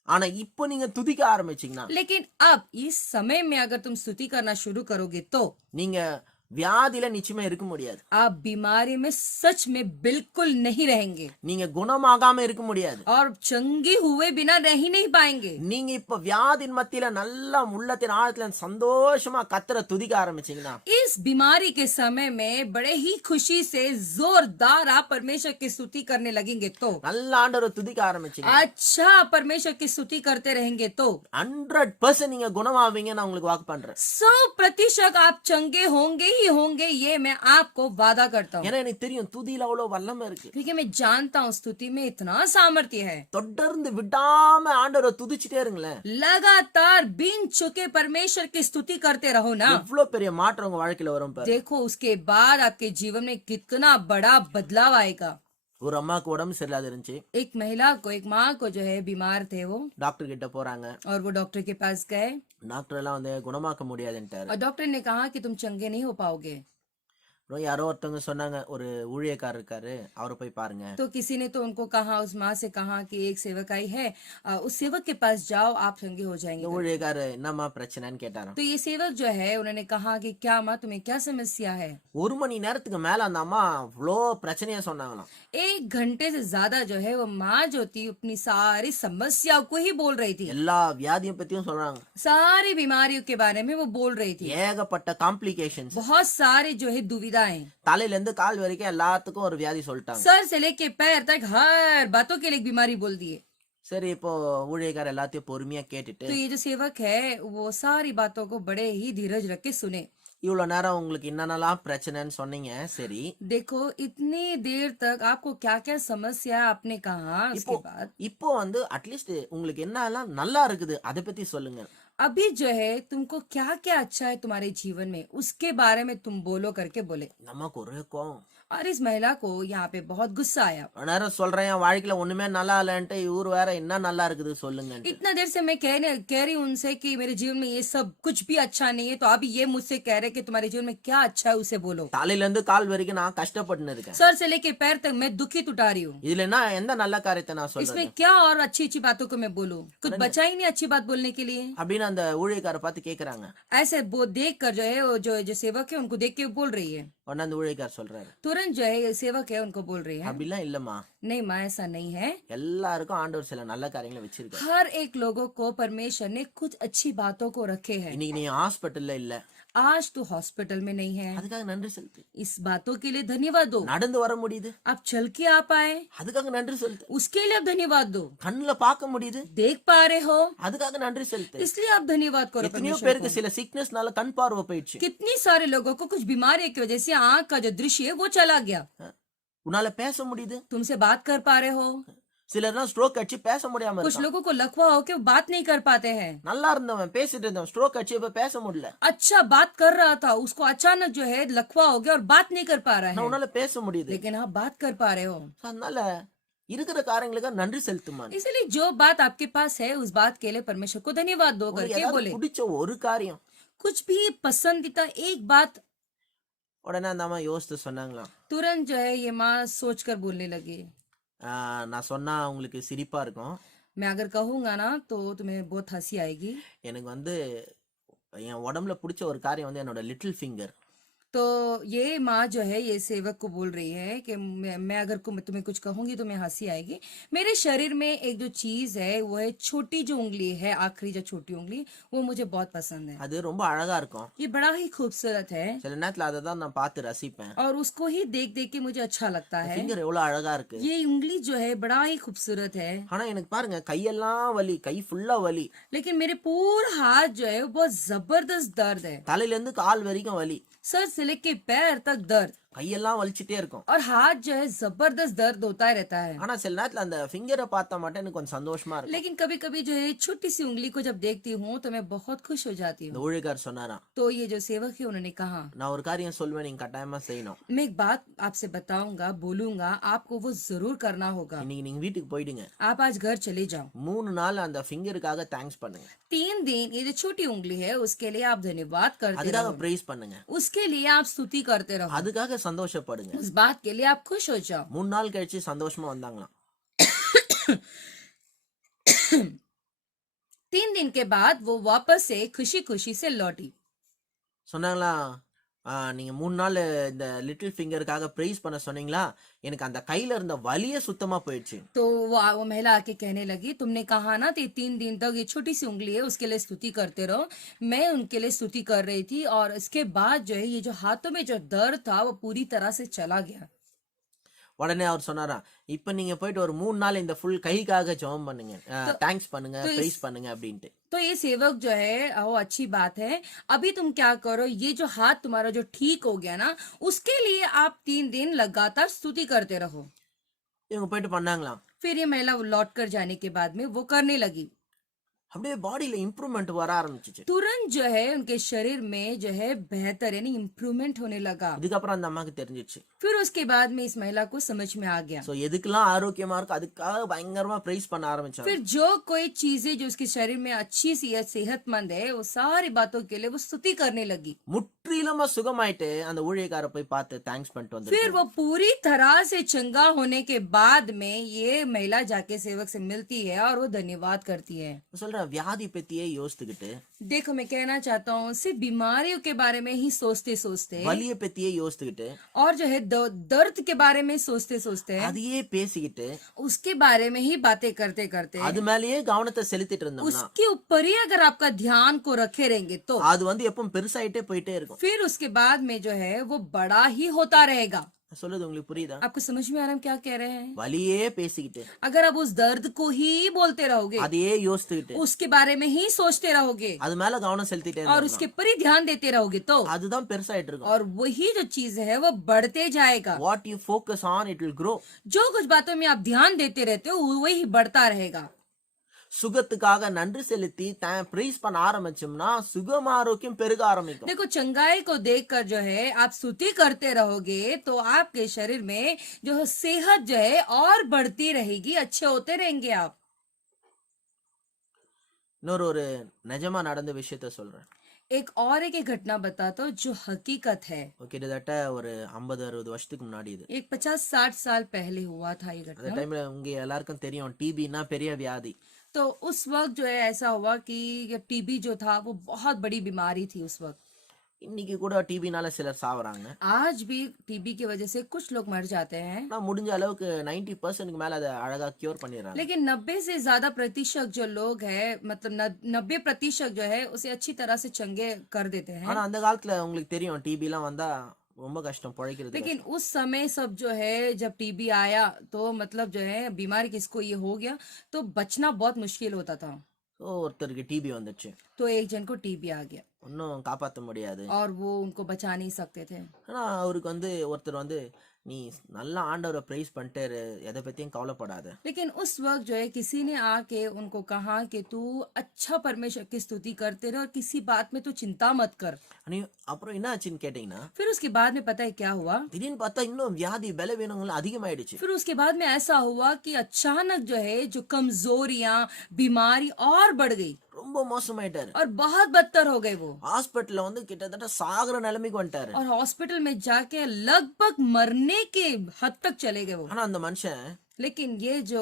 ஆனா இப்போ நீங்க துதிக்க ஆரம்பிச்சீங்கன்னா, लेकिन अब इस समय में अगर तुम स्तुति करना शुरू करोगे तो நீங்க வியாதியில நிச்சயமா இருக்க முடியாது. आप बीमारी में सच में बिल्कुल नहीं रहेंगे நீங்க குணமாகாம இருக்க முடியாது. और चंगे हुए बिना रह ही नहीं पाएंगे। நீங்க இப்ப வியாதியின் மத்தியில நல்லா உள்ளத்தின் ஆழத்துல சந்தோஷமா கத்தரை துதிக்க ஆரம்பிச்சீங்கன்னா, इस बीमारी के समय में बड़े ही खुशी से जोरदार आप परमेश्वर की स्तुति करने लगेंगे तो நல்ல ஆண்டவரை துதிக்க ஆரம்பிச்சீங்க, अच्छा परमेश्वर की स्तुति करते रहेंगे तो 100% நீங்க குணமாவீங்க. நான் உங்களுக்கு வாக்கு பண்றேன். 100% आप चंगे होंगे ही होंगे, ये मैं आपको वादा करता हूँ। ஏன்னா எனக்கு தெரியும் துதியில அவ்வளவு வல்லமை இருக்கு. क्योंकि मैं जानता हूँ स्तुति में इतना सामर्थ्य है। தொடர்ந்து விடாம ஆண்டவரை துதிச்சுட்டே இருங்களேன். लगातार बिन चुके परमेश्वर की स्तुति करते रहो ना, எவ்வளவு பெரிய மாற்றம் உங்க வாழ்க்கையில வரும் பாரு. देखो उसके बाद आपके जीवन में कितना बड़ा बदलाव आएगा। ஒரு அம்மாக்கு உடம்பு சரியில்லாத இருந்துச்சு. एक महिला को, एक माँ को जो है बीमार थे वो, டாக்டர் கிட்ட போறாங்க. और वो डॉक्टर के पास गए டாக்டர் எல்லாம் வந்து குணமாக்க முடியாதுன்ட்டாரு. और डॉक्टर ने कहा कि तुम चंगे नहीं हो पाओगे। அப்புறம் யாரோ ஒருத்தவங்க சொன்னாங்க, ஒரு ஊழியக்காரர் இருக்காரு, அவரை போய் பாருங்க. तो किसी ने तो उनको कहा, उस माँ से कहा कि एक सेवक आई है, उस सेवक के पास जाओ आप चंगे हो இந்த जाएंगे। ஊழியக்காரர் என்னம்மா பிரச்சனைன்னு கேட்டாராம். तो ये सेवक जो है उन्होंने कहा कि क्या माँ तुम्हें क्या समस्या है। ஒரு மணி நேரத்துக்கு மேல அந்த அம்மா அவ்வளோ பிரச்சனையா சொன்னாங்களாம். 1 घंटे से ज्यादा जो है वो माँ जो थी अपनी सारी समस्याओं को ही बोल रही थी, எல்லா வியாதியும் பத்தியும் சொல்றாங்க. सारी बीमारियों के बारे में वो बोल रही थी। ஏகப்பட்ட காம்ப்ளிகேஷன்ஸ். बहुत सारी जो है दुविधाएं, தலையில இருந்து கால் வரைக்கும் எல்லாத்துக்கும் ஒரு வியாதி சொல்லிட்டாங்க. सर से लेके पैर तक हर बातों के लिए एक बीमारी बोल दिए। சரி, இப்போ ஊழியக்காரர் எல்லாத்தையும் பொறுமையா கேட்டுட்டு, तो ये जो सेवक है वो सारी बातों को बड़े ही धीरज रख के सुने। இவ்வளவு நேரம் உங்களுக்கு என்னென்னலாம் பிரச்சனைன்னு சொன்னீங்க, சரி देखो इतनी देर तक आपको क्या क्या समस्या आपने कहा, இப்போ उसके बाद இப்போ வந்து அட்லீஸ்ட் உங்களுக்கு என்னெல்லாம் நல்லா இருக்குது அதை பத்தி சொல்லுங்க. अभी जो है तुमको क्या क्या अच्छा है तुम्हारे जीवन में उसके बारे में तुम बोलो करके बोले। நமக்கு ஒரே கோவம். और इस महिला को यहाँ पे बहुत गुस्सा आया। ஒரு நேரம் சொல்றேன், என் வாழ்க்கையில ஒண்ணுமே நல்லா இல்லைன்ட்டு இவரு வேற என்ன நல்லா இருக்குது சொல்லுங்க. इतना देर से मैं कह रही हूँ उनसे कि मेरे जीवन में ये सब कुछ भी अच्छा नहीं है, तो अभी ये मुझसे कह रहे कि तुम्हारे जीवन में क्या अच्छा है उसे बोलो। தலையில இருந்து கால் வரைக்கும் நான் கஷ்டப்பட்டு இருக்கேன். सर से लेके पैर तक मैं दुखित उठा रही हूँ। இதுல என்ன எந்த நல்ல காரியத்தை நான் சொல்றேன் इसमें क्या और अच्छी अच्छी बातों को मैं बोलूं, कुछ बचा ही नहीं अच्छी बात बोलने के लिए। அப்படின்னு அந்த ஊழியக்காரர் பார்த்து கேக்குறாங்க. ऐसे वो देख कर जो है वो जो सेवक है उनको देख के बोल रही है। உடனே அந்த ஊழியக்காரர் சொல்றாரு, तुरंत जो है ये सेवक है उनको बोल रही है, அப்படிலாம் இல்லம்மா, नहीं माँ ऐसा नहीं है। எல்லாருக்கும் ஆண்டவர் சில நல்ல காரியங்களை வச்சிருக்காரு. हर एक लोगों को परमेश्वर ने कुछ अच्छी बातों को रखे हैं। இன்னைக்கு நீ ஹாஸ்பிட்டல்ல இல்ல, आज तो हॉस्पिटल में नहीं है, அதுக்காக நன்றி செலுத்து. इस बातों के लिए धन्यवाद दो। நடந்து வர முடியுது, आप चल के आ पाए, அதுக்காக நன்றி செலுத்து. उसके लिए आप धन्यवाद दो। கண்ணுல பார்க்க முடியுது, देख पा रहे हो, அதுக்காக நன்றி செலுத்து. इसलिए आप धन्यवाद करो எத்தனையோ परमेश्वर பேருக்கு को। சில சிக்னஸ்னால கண் பார்வை போயிடுச்சு. कितनी सारे लोगों को कुछ बीमारी की वजह से आंख का जो दृश्य है वो चला गया। உன்னால பேச முடியுது. तुमसे बात कर पा रहे हो, சிலர்லாம் ஸ்ட்ரோக் அடிச்சு பேச முடியாம कुछ இருக்கான். लोगों को लकवा हो के वो बात नहीं कर पाते हैं। நல்லா இருந்தவன் பேசிட்டு இருந்தவன் ஸ்ட்ரோக் அடிச்சு இப்ப பேச முடியல. अच्छा बात कर रहा था, उसको अचानक जो है लकवा हो गया और बात नहीं कर पा रहा நான் है, உன்னால பேச முடியுது. लेकिन आप बात कर पा रहे हो। அதனால இருக்கிற காரியங்களுக்கு நன்றி செலுத்துமா. इसलिए जो बात आपके पास है उस बात के लिए परमेश्वर को धन्यवाद दो உங்களுக்கு करके ஏதாவது बोले। பிடிச்ச ஒரு காரியம், कुछ भी पसंदीदा एक बात உடனே அந்த அம்மா யோசித்து சொன்னாங்களாம், तुरंत जो है ये माँ सोचकर बोलने लगी। நான் சொன்னா உங்களுக்கு சிரிப்பா இருக்கும். मैं अगर कहूंगा ना तो तुम्हें बहुत हंसी आएगी। எனக்கு வந்து என் உடம்புல பிடிச்ச ஒரு காரியம் வந்து என்னோட லிட்டில் ஃபிங்கர். तो ये माँ जो है ये सेवक को बोल रही है कि मैं अगर तुम्हें कुछ कहूंगी तो मैं हंसी आएगी। मेरे शरीर में एक जो चीज है वो है छोटी जो उंगली है, आखिरी जो छोटी उंगली, वो मुझे बहुत पसंद है। அது ரொம்ப அழகா இருக்கும். ये बड़ा ही खूबसूरत है சில நேரத்துல அதை தான் நான் பார்த்து ரசிப்பேன். और उसको ही देख देख के मुझे अच्छा लगता है। ஃபிங்கர் எவ்வளவு அழகா இருக்கு. ये उंगली जो है बड़ा ही खूबसूरत है, ஆனா எனக்கு பாருங்க கையெல்லாம் வலி, கை ஃபுல்லா வலி. लेकिन मेरे पूरा हाथ जो है वो बहुत जबरदस्त दर्द है। தலையில இருந்து கால் வரைக்கும் வலி. सर से लेके पैर तक दर्द கையெல்லாம் வலிச்சிட்டே இருக்கும். और हाथ जो है जबरदस्त दर्द होता ही रहता है। ஆனா சில நேரத்துல அந்த ஃபிங்கரை பார்த்தா மட்டும் எனக்கு கொஞ்சம் சந்தோஷமா இருக்கும். लेकिन कभी कभी जो है छोटी सी उंगली को जब देखती हूँ तो मैं बहुत खुश हो जाती இந்த हूँ। ஊழியக்காரர் சொன்னாராம், तो ये जो सेवक है उन्होंने कहा, நான் ஒரு காரியம் சொல்வேன், நீங்க கட்டாயமா செய்யணும். मैं एक बात आपसे बताऊंगा, बोलूंगा, आपको वो जरूर करना होगा। இன்னைக்கு நீங்க வீட்டுக்கு போயிடுங்க. आप आज घर चले जाओ, 3 நாள் அந்த ஃபிங்கருக்காக தேங்க்ஸ் பண்ணுங்க. 3 दिन ये जो छोटी उंगली है उसके लिए आप धन्यवाद करते அதுக்காக रहो, பிரைஸ் பண்ணுங்க. उसके लिए आप स्तुति करते रहो, அதுக்காக சந்தோஷப்படுங்க. उस बात के लिए आप खुश हो जाओ। 3 நாள் கழிச்சு சந்தோஷமா வந்தாங்களாம். 3 दिन के बाद वो वापस से खुशी खुशी से लौटी। சொன்னாங்களாம், நீங்க 3 நாள் இந்த லிட்டில் ஃபிங்கருக்காக பிரைஸ் பண்ண சொன்னீங்களா, எனக்கு அந்த கையில இருந்த வலியே சுத்தமா போயிடுச்சு. तो वो महिला आके कहने लगी, तुमने कहा ना कि 3 दिन तक ये छोटी सी उंगली है उसके लिए स्तुति करते रहो। मैं उनके लिए स्तुति कर रही थी और इसके बाद जो है ये जो हाथों में जो दर्द था वो पूरी तरह से चला गया। உடனே அவர் சொன்னாராம், இப்ப நீங்க போயிட்டு ஒரு 3 நாள் இந்த ஃபுல் கைக்காக ஜெபம் பண்ணுங்க, தேங்க்ஸ் பண்ணுங்க, तो பிரைஸ் பண்ணுங்க அப்படின்ட்டு. तो ये सेवक जो है वो अच्छी बात है। अभी तुम क्या करो, ये जो हाथ तुम्हारा जो ठीक हो गया ना उसके लिए आप 3 दिन लगातार स्तुति करते रहो। இவங்க போயிட்டு பண்ணாங்களாம். फिर ये महिला लौट कर जाने के बाद में वो करने लगी। அப்படியே பாடியில இம்ப்ரூவ்மெண்ட் வர ஆரம்பிச்சிச்சு. तुरंत जो है उनके शरीर में जो है बेहतर यानी इम्प्रूवमेंट होने लगा। இதுக்கப்புறம் அந்த அம்மாக்கு தெரிஞ்சிச்சு. फिर उसके बाद में इस महिला को समझ में आ गया। சோ எதுக்கெல்லாம் ஆரோக்கியமா இருக்கு அதுக்காக பயங்கரமா பிரைஸ் பண்ண ஆரம்பிச்சாங்க. फिर जो कोई चीजें जो उसके शरीर में अच्छी सी है, सेहतमंद है, वो सारी बातों के लिए वो स्तुति करने लगी। முற்றிலுமா சுகமாயிட்டு அந்த ஊழியக்கார போய் பார்த்து தேங்க்ஸ் பண்ணிட்டு फिर வந்திருக்காரு. वो पूरी तरह से चंगा होने के बाद में ये महिला जाके सेवक से मिलती है और वो धन्यवाद करती है। சொல்ற வியாதி பத்தியே யோசித்துக்கிட்டு, देखो मैं कहना चाहता हूँ सिर्फ बीमारियों के बारे में ही सोचते सोचते வலிய பத்தியே யோசித்துக்கிட்டு, और जो है दर्द के बारे में सोचते सोचते அதையே பேசிக்கிட்டு, उसके बारे में ही बातें करते करते அது மேலயே கவனத்தை செலுத்திட்டு இருந்தோம்னா उसके ऊपर ही अगर आपका ध्यान को रखे रहेंगे तो அது வந்து எப்பவும் பெருசாயிட்டே போயிட்டே இருக்கும். फिर उसके बाद में जो है वो बड़ा ही होता रहेगा। சொல்லுது உங்களுக்கு புரியுதா? आपको समझ में आ रहा है हम क्या कह रहे हैं? வலியே பேசிக்கிட்டு, अगर आप उस दर्द को ही बोलते रहोगे, அதையே யோசித்துக்கிட்டு, उसके बारे में ही सोचते रहोगे அது மேல கவனம் செலுத்திட்டே और இருந்தோம்னா उसके ऊपर ही ध्यान देते रहोगे तो அதுதான் பெருசாயிட்டு இருக்கும். और वही जो चीज है वो बढ़ते जाएगा। What you focus on, it will grow. जो कुछ बातों में आप ध्यान देते रहते हो वही बढ़ता रहेगा। சுகத்துக்காக நன்றி செலுத்தி பிரைஸ் பண்ண ஆரம்பிச்சோம்னா சுகம் ஆரோக்கியம் பெருக ஆரம்பிக்கும். देखो चंगाई को देखकर जो है आप स्तुति करते रहोगे तो आपके शरीर में जो है सेहत जो है और बढ़ती रहेगी, अच्छे होते रहेंगे आप। இன்னொரு ஒரு நிஜமா நடந்த விஷயத்த சொல்றேன். एक और एक घटना बताता हूँ जो हकीकत है। கிட்டத்தட்ட ஒரு 50-60 வருஷத்துக்கு முன்னாடி இது. एक 50-60 साल पहले हुआ था ये அந்த घटना। டைம்ல உங்க எல்லாருக்கும் தெரியும் டிபின்னா பெரிய வியாதி. तो उस वक्त जो है ऐसा हुआ कि टीबी जो था वो बहुत बड़ी बीमारी थी उस वक्त। இன்னைக்கு கூட டிபினால சிலர் சாவறாங்க. आज भी टीबी की वजह से कुछ लोग मर जाते हैं, ஆனா முடிஞ்ச அளவுக்கு 90% மேல அதை அழகா கியூர் பண்ணிடுறாங்க. लेकिन 90 से ज्यादा प्रतिशत जो लोग है मतलब 90% जो है उसे अच्छी तरह से चंगे कर देते हैं। ஆனா அந்த காலத்துல உங்களுக்கு தெரியும் டிபிலாம் வந்தா ரொம்ப கஷ்டம் பொழைக்கிறது. लेकिन उस समय सब जो है जब टीबी आया तो मतलब जो है बीमारी किसको ये हो गया तो बचना बहुत मुश्किल होता था। ஒருத்தருக்கு டிபி வந்துச்சு, तो एक जन को टीबी आ गया ஒன்னும் காப்பாற்ற முடியாது. और वो उनको बचा नहीं सकते थे। ஆனா அவருக்கு வந்து ஒருத்தர் வந்து நீ நல்லா ஆண்டவரை பிரைஸ் பண்ணிட்டாரு, எதை பத்தியும் கவலைப்படாத. लेकिन उस वक्त जो है किसी ने आके उनको कहा कि तू अच्छा परमेश्वर की स्तुति करते रहे और किसी बात में तू चिंता मत कर। அப்புறம் என்ன ஆச்சுன்னு கேட்டீங்கன்னா, फिर उसके बाद में पता है क्या हुआ? திடீர்னு பார்த்தா இன்னும் வியாதி பலவீனங்கள் அதிகமாயிடுச்சு. फिर उसके बाद में ऐसा हुआ कि अचानक जो है जो कमजोरियां बीमारी और बढ़ गई, ரொம்ப மோசமாயிட்டாரு. और बहुत बदतर हो गए वो ஹாஸ்பிட்டல்ல வந்து கிட்டத்தட்ட சாகுற நிலைமைக்கு வந்துட்டாரு. और हॉस्पिटल में जाके लगभग मरने के हद तक चले गए वो। ஆனா அந்த மனுஷன் लेकिन ये जो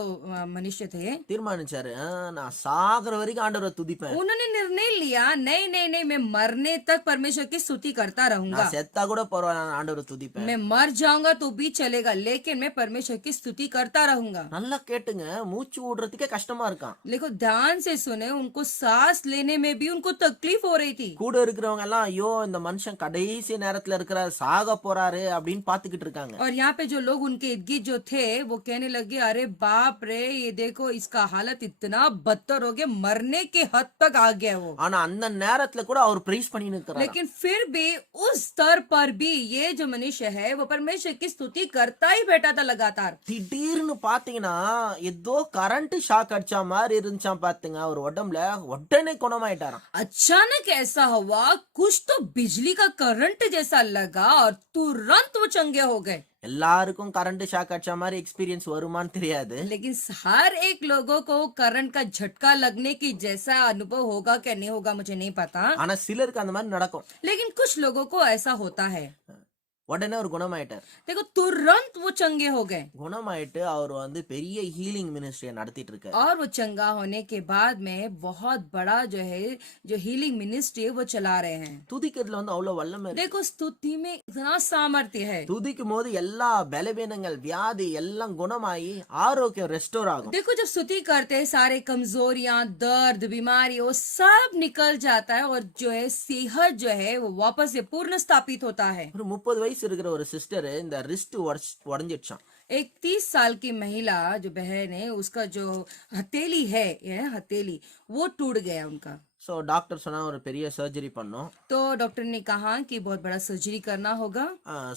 मनुष्य थे தீர்மானிச்சாரு, நான் சாகுற வரைக்கும் ஆண்டவரை துதிப்பேன். उन्होंने निर्णय लिया नहीं नहीं नहीं मैं मरने तक परमेश्वर की स्तुति करता रहूंगा, நான் செத்தா கூட பரவாயில்ல, நான் ஆண்டவரை துதிப்பேன். मैं मर जाऊंगा तो भी चलेगा लेकिन मैं परमेश्वर की स्तुति करता रहूंगा। நல்லா கேட்டுங்க, மூச்சு விடுறதுக்கே கஷ்டமா இருக்கான். देखो ध्यान से सुने, उनको सांस लेने में भी उनको तकलीफ हो रही थी। கூட இருக்கிறவங்க எல்லாம் ஐயோ இந்த மனுஷன் கடைசி நேரத்துல இருக்கிறாரு, சாக போறாரு அப்படின்னு பாத்துக்கிட்டு இருக்காங்க. और यहाँ पे जो लोग उनके इर्द गिर्द जो थे वो कहने लगे अरे बाप रे ये देखो इसका हालत इतना बदतर हो गया, मरने के हद तक आ गया वो। ஆனா அந்த நேரத்துல கூட அவர் பிரைஸ் பண்ணி நிற்கிறார். लेकिन फिर भी उस स्तर पर भी ये जो मनुष्य है वो परमेश्वर की स्तुति करता ही बैठा था लगातार। திடீர்னு பாத்தீங்கன்னா ஏதோ கரண்ட் ஷாக் அடிச்ச மாதிரி இருந்துச்சாம் பாத்துங்க, அவர் உடம்புல உடனே குணமாயிட்டாராம். अचानक ऐसा हुआ कुछ तो बिजली का करंट जैसा लगा और तुरंत वो चंगे हो गए। எல்லாருக்கும் கரண்ட் ஷாக் அடிச்ச மாதிரி எக்ஸ்பீரியன்ஸ் வருமான்னு தெரியாது. लेकिन हर एक लोगों को करंट का झटका लगने की जैसा अनुभव होगा क्या नहीं होगा मुझे नहीं पता, ஆனா சிலருக்கு அந்த மாதிரி நடக்கும். लेकिन कुछ लोगों को ऐसा होता है। உடனே அவர் குணமாயிட்டார். देखो तुरंत वो चंगे हो गए குணமாயிட்டு அவர் வந்து பெரிய ஹீலிங் மினிஸ்ட்ரியை நடத்திட்டு இருக்காரு. और वो चंगा होने के बाद में बहुत बड़ा जो है जो हीलिंग मिनिस्ट्री है वो चला रहे हैं। துதிக்கிறதுல வந்து அவ்வளவு வல்லமை இருக்கு. देखो स्तुति में इतना सामर्थ्य है। துதிக்கும் போது எல்லா பலவீனங்கள் வியாதி எல்லாம் குணமாயி ஆரோக்கியம் ரெஸ்டோர் ஆகும். देखो जब स्तुति करते हैं सारे कमजोरियां दर्द बीमारी वो सब निकल जाता है और जो है सेहत जो है वो वापस से पूर्ण स्थापित होता है। ஒரு 30 வயசு இருக்கிற ஒரு சிஸ்டர் இந்த ரிஸ்ட் உடைஞ்சிடுச்சான். एक 30 साल की महिला जो बहन है उसका जो हथेली है ये हथेली वो टूट गया उनका। ஸோ டாக்டர் சொன்னா ஒரு பெரிய சர்ஜரி பண்ணோம். तो डॉक्टर ने कहा कि बहुत बड़ा सर्जरी करना होगा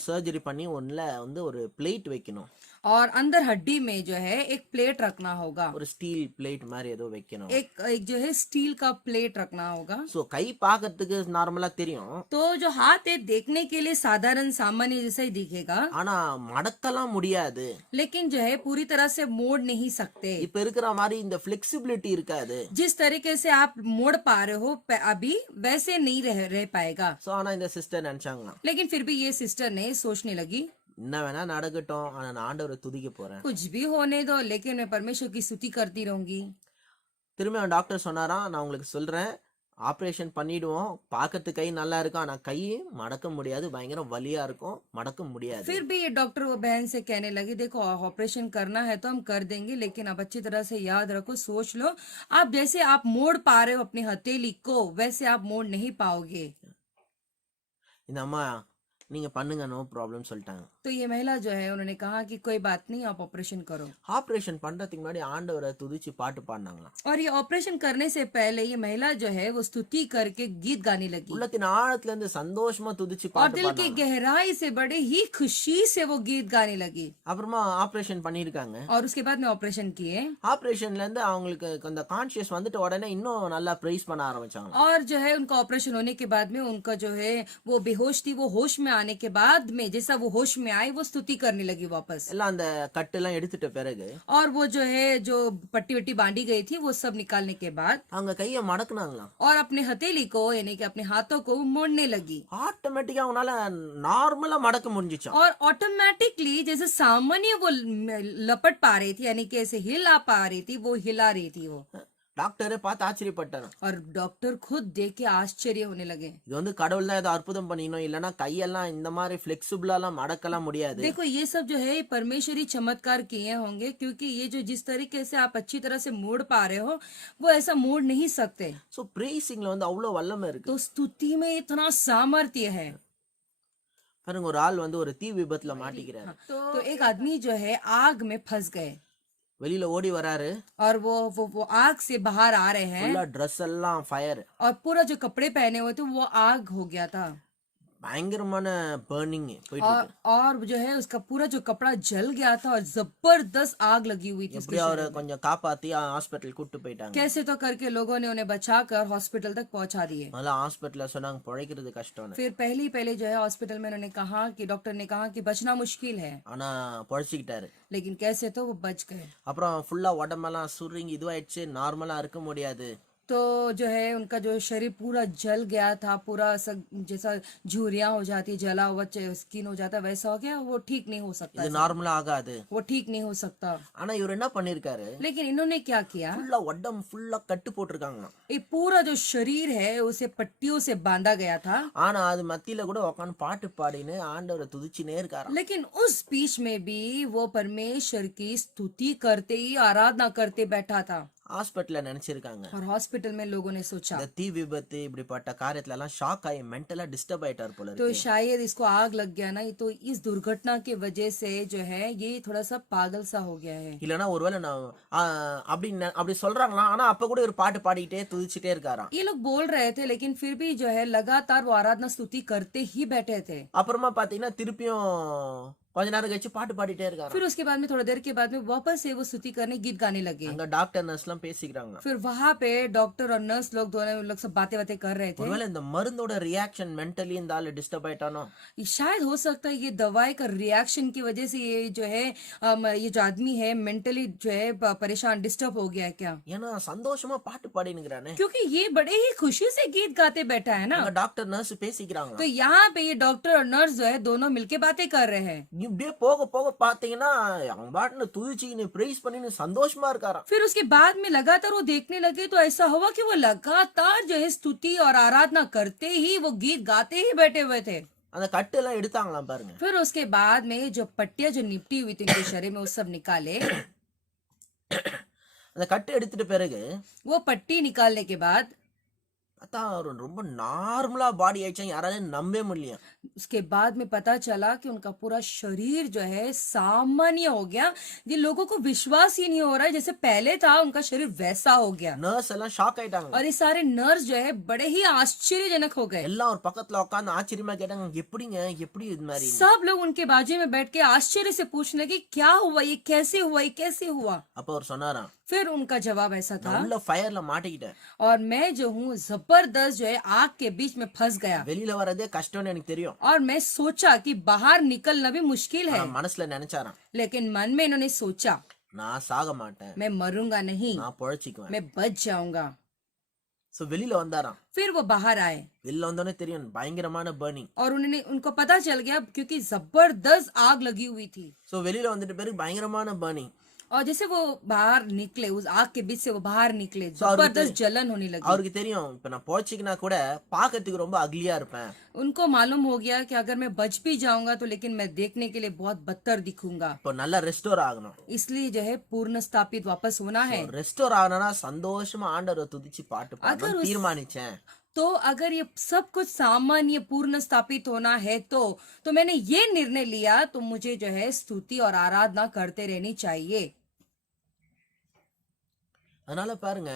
சர்ஜரி பண்ணி ஒன்ல வந்து ஒரு பிளேட் வைக்கணும், और अंदर हड्डी में जो है एक प्लेट रखना होगा, ஒரு ஸ்டீல் பிளேட் மாதிரி ஏதோ வைக்கணும். एक जो है स्टील का प्लेट रखना होगा। ஸோ கை பார்க்கறதுக்கு நார்மலா தெரியும், तो जो हाथ है देखने के लिए साधारण सामान्य जैसा ही दिखेगा, ஆனா மடக்கலாம் முடியாது. लेकिन जो है पूरी तरह से मोड़ नहीं सकते। இப்ப இருக்கிற மாதிரி இந்த ஃபிளெக்சிபிலிட்டி இருக்காது. जिस तरीके से आप मोड़ पा रहे हो अभी वैसे नहीं रह पाएगा। ஸோ ஆனா இந்த சிஸ்டர் நினைச்சாங்களாம், लेकिन फिर भी ये सिस्टर ने सोचने लगी என்ன வேணா நடக்கட்டும், ஆனா நான் ஆண்டவரை துதிக்க போறேன். कुछ भी होने दो लेकिन मैं परमेश्वर की स्तुति करती रहूंगी। திரும்ப டாக்டர் சொன்னாராம், நான் உங்களுக்கு சொல்றேன் ஆப்ரேஷன் பண்ணிடுவோம், பார்க்கறதுக்கு கை நல்லா இருக்கும், ஆனா கை மடக்க முடியாது, பயங்கர வலியா இருக்கும், மடக்க முடியாது. फिर भी ये डॉक्टर वो बहन से कहने लगी देखो ऑपरेशन करना है तो हम कर देंगे लेकिन आप अच्छी तरह से याद रखो सोच लो आप जैसे आप मोड़ पा रहे हो अपनी हथेली को वैसे आप मोड़ नहीं पाओगे। இந்த அம்மா நீங்க பண்ணுங்க, நோ ப்ராப்ளம் சொல்லிட்டாங்க. तो ये महिला जो है उन्होंने कहा कि कोई बात नहीं आप ऑपरेशन करो। ஆப்ரேஷன் பண்றதுக்கு முன்னாடி ஆண்டவரை துதிச்சு பாட்டு பாடினாங்களாம். और ये ऑपरेशन करने से पहले ये महिला जो है वो स्तुति करके गीत गाने लगी உள்ளத்தின் ஆழத்துல இருந்து சந்தோஷமா துதிச்சு और பாட்டு दिल की பாடினாங்க. गहराई से बड़े ही खुशी से वो गीत गाने लगी। அப்புறமா ஆப்ரேஷன் பண்ணிருக்காங்க. और उसके बाद में ऑपरेशन किए ஆப்ரேஷன்ல இருந்து அவங்களுக்கு அந்த கான்சியஸ் வந்துட்டு உடனே இன்னும் நல்லா பிரைஸ் பண்ண ஆரம்பிச்சாங்க. और जो है उनका ऑपरेशन होने के बाद में उनका जो है वो बेहोश थी वो होश में आने के बाद में जैसा वो होश में आई वो स्तुति करने लगी वापस। எல்லாம் அந்த கட்டெல்லாம் எடுத்துட்ட பிறகு और वो जो है जो पट्टी वट्टी बांधी गई थी वो सब निकालने के बाद அவங்க கையை मடக்குனாங்களாம். और अपने हथेली को यानी कि अपने हाथों को मोड़ने लगी ஆட்டோமேட்டிக்கா அவனால நார்மலா மடக்க முடிஞ்சிச்சாம். और ऑटोमेटिकली जैसे सामान्य वो लपट पा रही थी यानी कि ऐसे हिला पा रही थी वो हिला रही थी वो। டாக்டரே பார்த்து ஆச்சரியப்பட்டாரு. और डॉक्टर खुद देख के आश्चर्य होने लगे। இது வந்து கடவுள் தான் ஏதோ அற்புதம் பண்ணினோம், இல்லனா கையெல்லாம் இந்த மாதிரி ஃபிளெக்சிபிளாலாம் மடக்கலாம் முடியாது. देखो ये सब जो है परमेश्वरी चमत्कार किए होंगे क्योंकि ये जो जिस तरीके से आप अच्छी तरह से मोड़ पा रहे हो वो ऐसा मोड़ नहीं सकते। சோ பிரேசிங்ல வந்து அவ்வளவு வல்லமை இருக்கு. तो स्तुति में इतना सामर्थ्य है। பாருங்க, ஒரு ஆள் வந்து ஒரு தீ விபத்துல மாட்டிக்கிறாரு. तो एक आदमी जो है आग में फंस गए வெளியில ஓடி வராரு, और वो आग से बाहर आ रहे हैं ஃபுல்லா ட்ரெஸ் எல்லாம் ஃபயர், और पूरा जो कपड़े पहने हुए थे वो आग हो गया था பயங்கரமான பர்னிங் போயிட்டு இருக்கு. और जो है उसका पूरा जो कपड़ा जल गया था और जबरदस्त आग लगी हुई थी उसके எப்படியோ அவரை शरीर में। கொஞ்சம் காப்பாத்தி ஹாஸ்பிட்டல் கூட்டு போயிட்டாங்க. कैसे तो करके लोगों ने उन्हें बचाकर हॉस्पिटल तक पहुंचा दिए। அதெல்லாம் ஹாஸ்பிட்டல்ல சொன்னாங்க பிழைக்கிறது கஷ்டம்னு. फिर पहले जो है हॉस्पिटल में उन्होंने कहा कि डॉक्टर ने कहा कि बचना मुश्किल है ஆனா பிழைச்சிக்கிட்டாரு. लेकिन कैसे तो वो बच गए। அப்புறம் ஃபுல்லா உடம்பெல்லாம் சுருங்கி இதுவாயிடுச்சு, நார்மலா இருக்க முடியாது. तो जो है उनका जो शरीर पूरा जल गया था, पूरा सब जैसा झुर्रियां हो जाती है, जला हुआ स्किन हो जाता है, वैसा हो गया। वो ठीक नहीं हो सकता இது ऐसा, நார்மலா ஆகாது. वो ठीक नहीं हो सकता। ஆனா இவர் என்ன பண்ணிருக்காரு, लेकिन इन्होंने क्या किया, ஃபுல்லா உடம்பு ஃபுல்லா கட்டு போட்டிருக்காங்களாம். ये पूरा जो शरीर है उसे पट्टियों से बांधा गया था। ஆனா அது மத்தியில கூட உட்காந்து பாட்டு பாடின்னு ஆண்டவரை துதிச்சுனே இருக்காராம். लेकिन उस बीच में भी वो परमेश्वर की स्तुति करते ही आराधना करते बैठा था। ஹாஸ்பிட்டல்ல நினைச்சிருக்காங்க, और हॉस्पिटल में लोगों ने सोचा இந்த தீ விபத்து இப்படிப்பட்ட காரியத்துல எல்லாம் ஷாக் ஆகி மென்டலா டிஸ்டர்ப் ஆயிட்டார் போல तो இருக்கு. शायद इसको आग लग गया ना, तो इस दुर्घटना के वजह से जो है ये थोड़ा सा पागल सा हो गया है। இல்லனா ஒருவேளை நான் அப்படி சொல்றாங்களாம். ஆனா அப்ப கூட ஒரு பாட்டு பாடிட்டே துதிச்சுட்டே இருக்காராம். ये लोग बोल रहे थे, लेकिन फिर भी जो है लगातार वो आराधना स्तुति करते ही बैठे थे। அப்புறமா பாத்தீங்கன்னா திருப்பியும் கொஞ்ச நேரம் கழிச்சு பாட்டு பாடிட்டே இருக்காராம். फिर उसके बाद में थोड़ी देर के बाद में वापस से वो स्तुति करने गीत गाने लगे। அங்க டாக்டர் நர்ஸ் எல்லாம் பேசிக்கிறாங்க. फिर वहां पे डॉक्टर और नर्स लोग दोनों लोग सब बातें बातें कर रहे थे। ஒருவேளை இந்த மருந்தோட ரியாக்ஷன் மென்டலி இந்த ஆளு டிஸ்டர்ப் ஆயிட்டானோ. शायद हो सकता है ये दवाई का रिएक्शन की वजह से ये जो है ये जो आदमी है मेंटली जो है परेशान डिस्टर्ब हो गया है क्या, ஏன்னா சந்தோஷமா பாட்டு பாடினுக்கிறானே. क्योंकि ये बड़े ही खुशी से गीत गाते बैठा है ना। அங்க டாக்டர் நர்ஸ் பேசிக்கிறாங்க. तो यहाँ पे ये डॉक्टर और नर्स जो है दोनों मिलके बातें कर रहे हैं। இப்படியே போக போக பாத்தீங்கன்னா அவன் பாட்டுன்னு துதிச்சுன்னு பிரைஸ் பண்ணின்னு சந்தோஷமா இருக்காராம். फिर उसके बाद में लगातार वो देखने लगे तो ऐसा हुआ कि वो लगातार जो है स्तुति और आराधना करते ही वो गीत गाते ही बैठे हुए थे। அந்த கட்டு எல்லாம் எடுத்தாங்களாம் பாருங்க. फिर उसके बाद में जो पट्टियां जो निपटी हुई थी उनके शरीर में वो सब निकाले। அந்த கட்டு எடுத்துட்டு பிறகு वो पट्टी निकालने के बाद பார்த்தா அவரு ரொம்ப நார்மலா பாடி ஆயிடுச்சா, யாராலையும் நம்பவே முடியல. उसके बाद में पता चला कि उनका पूरा शरीर जो है सामान्य हो गया। ये लोगों को विश्वास ही नहीं हो रहा है, जैसे पहले था उनका शरीर वैसा हो गया। நர்ஸ் எல்லாம் ஷாக் ஆயிட்டாங்க. और ये सारे नर्स जो है बड़े ही आश्चर्यजनक हो गए। எல்லாம் ஒரு பக்கத்துல உட்கார்ந்து ஆச்சரியமா கேட்டாங்க, எப்படிங்க எப்படி இது மாதிரி. सब लोग उनके बाजू में बैठ के आश्चर्य से पूछने लगे क्या हुआ, ये कैसे हुआ, ये कैसे हुआ। அப்ப அவர் சொன்னாராம், फिर उनका जवाब ऐसा था, நான் உள்ள ஃபயர்ல மாட்டிக்கிட்டேன், और मैं जो हूँ जबरदस्त जो है आग के बीच में फंस गया, வெளியில வரதே கஷ்டம்னு எனக்கு தெரியும். और मैं सोचा कि बाहर निकलना भी मुश्किल है। ஆனா மனசுல நினைச்சாராம், लेकिन मन में इन्होंने सोचा நான் சாக மாட்டேன், मैं मरूंगा नहीं, நான் பொழைச்சிக்குவேன். मैं बच जाऊंगा। சோ வெளியில வந்தாராம். फिर वो बाहर आए வெளியில வந்தோடனே தெரியும் பயங்கரமான பர்னிங். और उन्होंने उनको पता चल गया क्योंकि जबरदस्त आग लगी हुई थी। சோ வெளியில வந்துட்டு பிறகு பயங்கரமான பர்னிங். और जैसे वो बाहर निकले, उस आग के बीच से वो बाहर निकले, So, और जबरदस्त जलन होने लगी। அவருக்கு தெரியும் இப்ப நான் பொழைச்சிக்கினா கூட பாக்கிறதுக்கு ரொம்ப அக்லியா இருப்பேன். उनको मालूम हो गया कि अगर मैं बच भी जाऊंगा तो लेकिन मैं देखने के लिए बहुत बदतर दिखूंगा। இப்போ நல்லா ரெஸ்டோர் ஆகணும். इसलिए जो है पूर्ण स्थापित वापस होना है। ரெஸ்டோர் ஆகணும்னா சந்தோஷமா ஆண்டவரை துதிச்சு பாட்டு अगर பாடணும் उस- தீர்மானிச்சேன். तो अगर ये सब कुछ सामान्य पूर्ण स्थापित होना है तो मैंने ये निर्णय लिया, तो मुझे जो है स्तुति और आराधना करते रहनी चाहिए। அதனால பாருங்க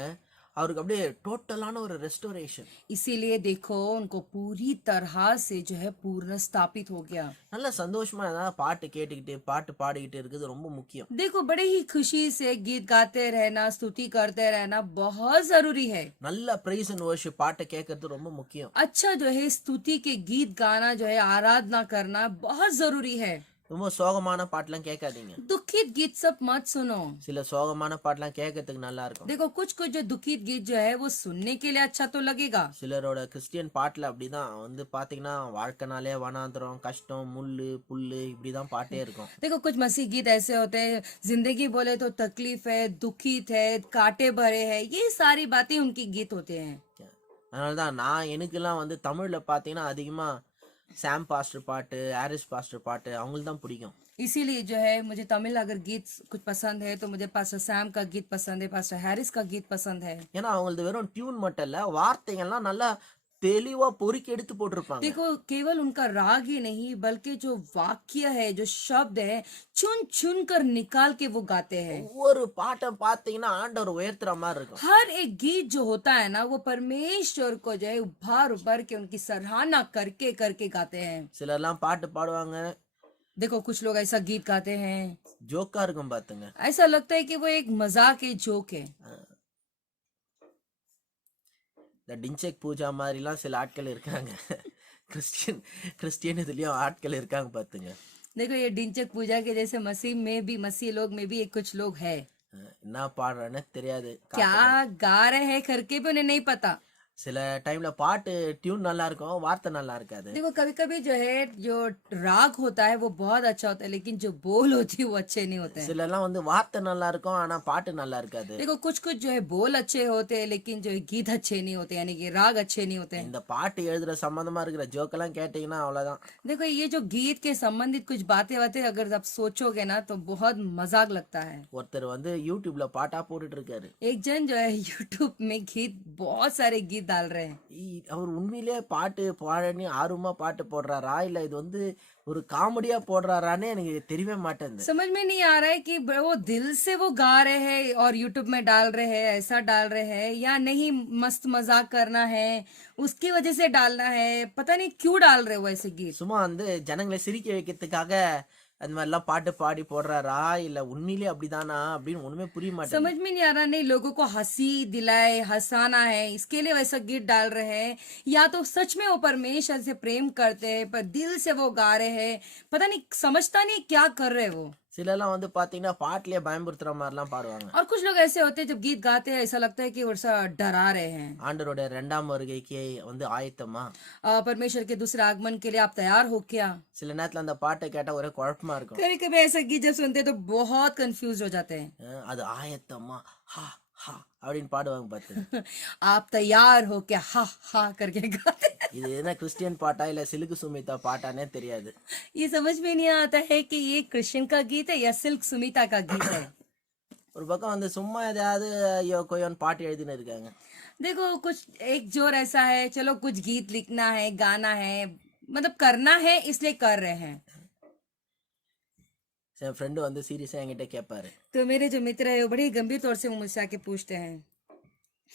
அவருக்கு அப்படியே டோட்டலான ஒரு ரெஸ்டோரேஷன். इसीलिए देखो उनको पूरी तरह से जो है पूर्ण स्थापित हो गया। நல்ல சந்தோஷமா ஏதாவது பாட்டு கேட்டுக்கிட்டு பாட்டு பாடிக்கிட்டு இருக்குது ரொம்ப முக்கியம். देखो बड़े ही खुशी से गीत गाते रहना, स्तुति करते रहना बहुत जरूरी है। நல்ல பிரைஸ் அண்ட் வர்ஷிப் பாட்டை கேட்கறது ரொம்ப முக்கியம். अच्छा जो है स्तुति के गीत गाना जो है आराधना करना बहुत जरूरी है। ரொம்ப சோகமான பாட்டெல்லாம் கேட்காதீங்க. दुखित गीत सब मत सुनो। சில சோகமான பாட்டெல்லாம் கேட்கறதுக்கு நல்லா இருக்கும். देखो कुछ कुछ जो दुखित गीत जो है वो सुनने के लिए अच्छा तो लगेगा। சிலரோட கிறிஸ்டியன் பாட்டுல அப்படிதான் வந்து பாத்தீங்கன்னா வாழ்க்கைனாலே வனாந்திரம் கஷ்டம் முள்ளு புல்லு இப்படிதான் பாட்டே இருக்கும். देखो कुछ मसीह गीत ऐसे होते हैं, जिंदगी बोले तो तकलीफ है, दुखित है, कांटे भरे है, ये सारी बातें उनकी गीत होते हैं। அதனாலதான் நான் எனக்கெல்லாம் வந்து தமிழ்ல பாத்தீங்கன்னா அதிகமா சாம் பாஸ்டர் பாட்டு, ஹாரிஸ் பாஸ்டர் பாட்டு அவங்களுக்கு தான் பிடிக்கும். इसीलिए जो है मुझे तमिल अगर गीत कुछ पसंद है तो मुझे पास्टर सैम का गीत पसंद है, पास्टर हैरिस का गीत पसंद है। ஏன்னா அவங்களது வெறும் டியூன் மட்டும் இல்ல, வார்த்தைகள்லாம் நல்லா தெளிவா பொறுக்கி எடுத்து போட்டிருப்பாங்க. देखो केवल उनका राग ही नहीं बल्कि जो वाक्य है, जो शब्द है, चुन चुन कर निकाल के वो गाते हैं। ஒவ்வொரு பாட்டை பாத்தீங்கன்னா ஆண்டவர் உயர்த்துற மாதிரி இருக்கும். हर एक गीत जो होता है ना वो परमेश्वर को जो है उभार उभार के उनकी सराहना करके करके गाते हैं। சிலர்லாம் பாட்டு பாடுவாங்க, देखो कुछ लोग ऐसा गीत गाते हैं, ஜோக்கா இருக்கும் பாத்துங்க. ऐसा लगता है कि वो एक मजाक है, जोक है। இந்த டிஞ்செக் பூஜா மாதிரிலாம் சில ஆட்கள் இருக்காங்க. கிறிஸ்டியன் இதுலயும் ஆட்கள் இருக்காங்க பாத்துங்க. देखो ये डिंचक पूजा के जैसे मसीह लोग में भी एक कुछ लोग है। என்ன பாடுறேன்னு தெரியாது क्या காட்டுக்கு. गा रहे हैं करके भी उन्हें नहीं पता। சில டைம்ல பாட்டு டியூன் நல்லா இருக்கும், வார்த்தை நல்லா இருக்காது. देखो कभी-कभी जो है जो राग होता है वो बहुत अच्छा होता है लेकिन जो बोल होती है वो अच्छे नहीं होते हैं। சிலர்லாம் வந்து வார்த்தை நல்லா இருக்கும், ஆனா பாட்டு நல்லா இருக்காது. देखो कुछ-कुछ जो है बोल अच्छे होते हैं लेकिन जो है गीत अच्छे नहीं होते यानी कि राग अच्छे नहीं होते हैं। இந்த பாட்டு எழுதுற சம்பந்தமா இருக்கிற ஜோக்கெல்லாம் கேட்டீங்கன்னா அவ்வளவுதான். देखो ये जो गीत के संबंधित कुछ बातें-वातें अगर आप सोचोगे ना तो बहुत मज़ाक लगता है। ஒருத்தர் வந்து யூடியூப்ல பாட்டா போட்டுட்டு இருக்காரு. एक जन जो है यूट्यूब में गीत बहुत सारे गीत डाल रहे हैं। அவர் உண்மையிலேயே பாட்டு பாடன்னு ஆர்வமா பாட்டு போடுறாரா, இல்ல இது வந்து ஒரு காமெடியா போடுறாரான்னு எனக்கு தெரியவே மாட்டேங்குது. समझ में नहीं आ रहा है कि वो दिल से वो गा रहे हैं और यूट्यूब में डाल रहे हैं ऐसा डाल रहे हैं या नहीं मस्त मजाक करना है उसकी वजह से डालना है पता नहीं क्यों डाल रहे हो ऐसे गीत। சும்மா வந்து ஜனங்களை சிரிக்க வைக்கிறதுக்காக அந்த மாதிரிலாம் பாட்டு பாடி போடுறாரா, இல்ல உண்மையிலேயே அப்படிதானா அப்படின்னு ஒண்ணுமே புரிய மாட்டேங்குது. समझ में नहीं आ रहा नहीं लोगों को हंसी दिलाए हंसाना है इसके लिए वैसा गीत डाल रहे हैं या तो सच में वो परमेश्वर से प्रेम करते हैं पर दिल से वो गा रहे हैं पता नहीं समझता नहीं क्या कर रहे हैं वो। சிலர்லாம் வந்து பாத்தீங்கன்னா பாட்டிலேயே பயமுறுத்துற மாதிரிலாம் பாடுவாங்க. और कुछ लोग ऐसे होते हैं जब गीत गाते हैं ऐसा लगता है कि वो ऐसा डरा रहे हैं। ஆண்டவருடைய 2ஆம் வருகைக்கு வந்து ஆயத்தமா. परमेश्वर के दूसरे आगमन के लिए आप तैयार हो क्या। சில நேரத்துல அந்த பாட்டை கேட்டா ஒரே குழப்பமா இருக்கும். कभी कभी ऐसा गीत जब सुनते हैं तो बहुत कंफ्यूज हो जाते हैं। அது ஆயத்தமா ஹா ஹா அப்படின்னு பாடுவாங்க பாத்து. आप तैयार हो क्या हा हा करके गाते हैं। இது என்ன கிறிஸ்டியன் பாட்டா இல்ல சிலுக்கு சுமிதா பாட்டானே தெரியாது. ये समझ में नहीं आता है कि ये क्रिश्चियन का गीत है या सिल्क सुमिता का गीत है। ஒரு பக்கம் வந்து சும்மா எதையாவது ஐயோ கொய்யோன்னு பாட்டு எழுதின்னு இருக்காங்க. देखो कुछ एक जोर ऐसा है चलो कुछ गीत लिखना है गाना है मतलब करना है इसलिए कर रहे हैं। என் ஃப்ரெண்டு வந்து சீரியஸா என்கிட்ட கேட்பாரு, तो मेरे जो मित्र है वो बड़े गंभीर तौर से वो मुझसे आके पूछते हैं।